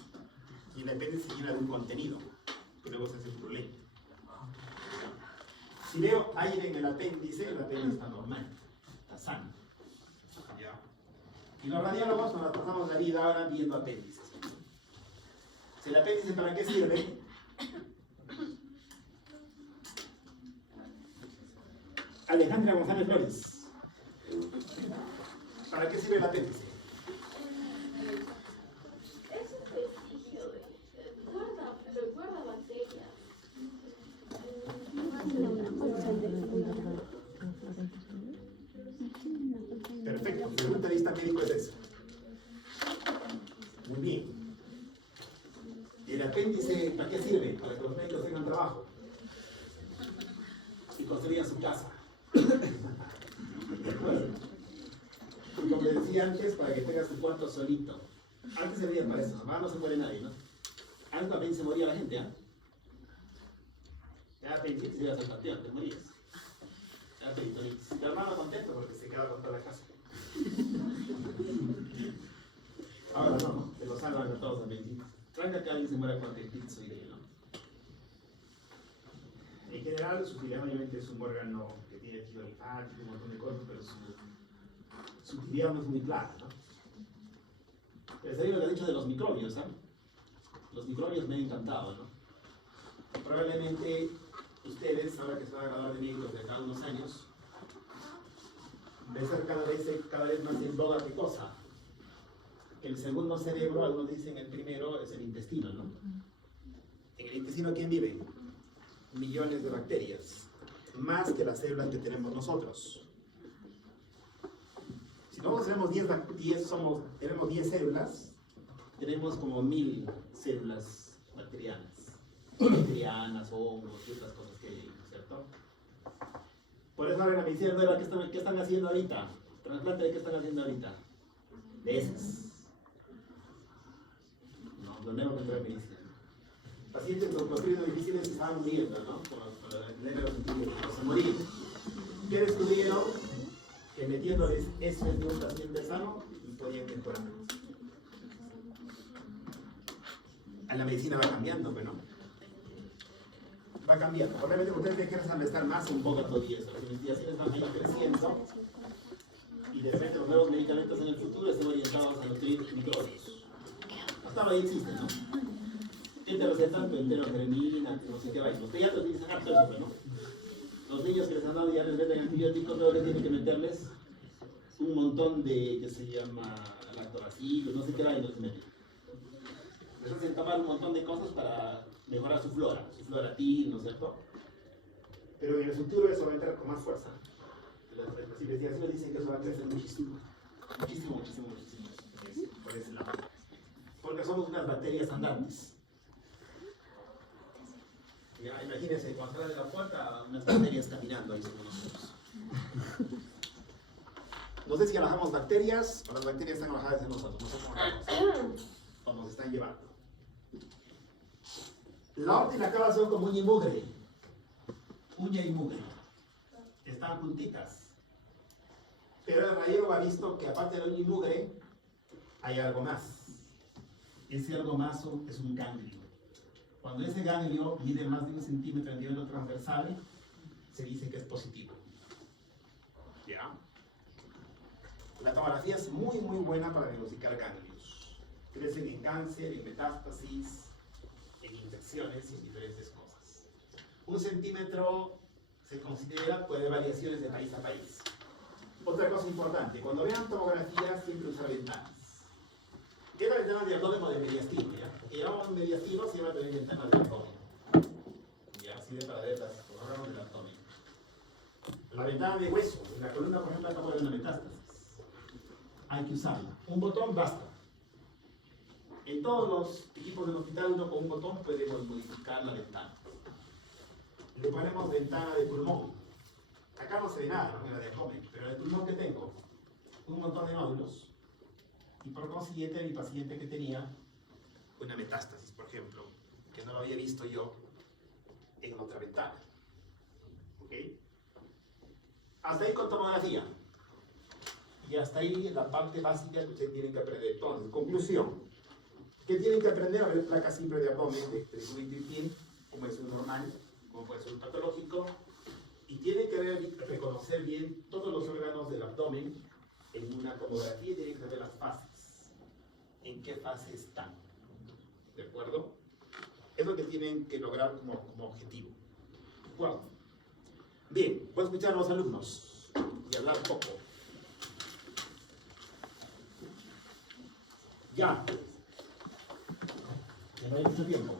y el apéndice se llena de un contenido que luego se hace purulento. Si veo aire en el apéndice está normal, está sano. ¿Ya? Y los radiólogos nos pasamos la vida ahora viendo apéndices. ¿El apéndice para qué sirve? Alejandra González Flores. ¿Para qué sirve el apéndice? Es un vestigio guarda bacterias. Perfecto, desde el punto de vista médico es eso. Muy bien. ¿Y el apéndice para qué sirve? Para que los médicos tengan trabajo y construyan su casa. ¿De acuerdo? Y como les decía antes, para que tengas tu cuarto solito. Antes se veía para eso, ahora no se muere nadie, ¿no? Antes también se moría la gente, ¿ah? Ya apendicitis ibas al panteón, te morías. Ya peritonitis. Mi hermano contento porque se quedaba con toda la casa. Ahora no, te lo salvan a todos apendicitis. Tranca que alguien se muera con apendicitis hoy día, ¿no? En general, su tireoide obviamente es un órgano que tiene tejido linfático, un montón de cosas, pero su tireoide no es muy clara, ¿no? Pero sería lo que ha dicho de los microbios, ¿ah? Los microbios me han encantado, ¿no? Probablemente ustedes, ahora que se van a graduar de médicos de acá unos años, va a ser cada vez más en boga de cosa. El segundo cerebro, algunos dicen el primero, es el intestino, ¿no? En el intestino, ¿quién vive? Millones de bacterias, más que las células que tenemos nosotros. Si nosotros tenemos 10 células, tenemos como 1000 células bacterianas, hongos y otras cosas que hay, ¿no es cierto? Por eso ahora en la medicina nueva, ¿qué están haciendo ahorita? Trasplante de qué están haciendo ahorita. De esas. No, lo nuevo que entra en medicina. Pacientes con clostridios difíciles estaban muriendo, ¿no? Por la epidemia de los antibióticos, se morían. ¿Qué descubrieron? Que metiéndoles eso en un paciente sano podían mejorar. La medicina va cambiando, pero no. Va cambiando. Obviamente ustedes tienen que resaltar más un poco todo eso. Las investigaciones van a ir creciendo y de repente los nuevos medicamentos en el futuro están orientados a nutrir microbios. Hasta ahora ya existen, ¿no? ¿Qué te recetan? Enterogermina, no sé qué vaina. Usted ya te utilizan harto eso, ¿no? Los niños que les han dado ya les meten antibióticos, luego les tienen que meterles un montón de, que se llama lactobacilos, no sé qué vaina les meten. Les hacen tomar un montón de cosas para mejorar su flora T, ¿no es cierto? Pero en el futuro eso va a entrar con más fuerza. Las investigaciones dicen que eso va a crecer muchísimo. Muchísimo. Por ese lado. Porque somos unas bacterias andantes. Ya, imagínense, cuando salen de la puerta, unas bacterias caminando ahí sobre nosotros. No sé si alojamos bacterias o las bacterias están alojadas en nosotros. No sé cómo estamos. O nos están llevando. La aorta y la cava son como uña y mugre. Uña y mugre. Están juntitas. Pero el radiólogo ha visto que aparte de la uña y mugre, hay algo más. Ese algo más es un ganglio. Cuando ese ganglio mide más de 1 centímetro en nivel transversal, se dice que es positivo. ¿Ya? La tomografía es muy buena para diagnosticar ganglios. Crecen en cáncer, en metástasis, en infecciones y en diferentes cosas. 1 centímetro se considera, puede haber variaciones de país a país. Otra cosa importante, cuando vean tomografía siempre usar ventanas. ¿Qué es la ventana de abdomen o de mediastino? Porque ya un mediastino siempre va a tener ventanas de abdomen. Ya sirve para ver los órganos del abdomen. La ventana de hueso, en la columna por ejemplo acabo de ver una metástasis. Hay que usarla. Un botón basta. En todos los equipos del hospital uno con un botón puede modificar la ventana. Le ponemos ventana de pulmón. Acá no se ve nada, en la de abdomen, pero en el pulmón que tengo, un montón de nódulos. Y por consiguiente, mi paciente que tenía una metástasis, por ejemplo, que no lo había visto yo en otra ventana. ¿Ok? Hasta ahí con tomografía. Y hasta ahí la parte básica que ustedes tienen que aprender. Entonces, conclusión. ¿Qué tienen que aprender? A ver placa simple de abdomen, de Whitty, como es un normal, como puede ser un patológico. Y tienen que reconocer bien todos los órganos del abdomen en una tomografía y tienen que saber las fases. ¿En qué fase están? ¿De acuerdo? Es lo que tienen que lograr como objetivo. ¿De acuerdo? Bien, voy a escuchar a los alumnos y hablar un poco. Ya. Que no hay mucho tiempo.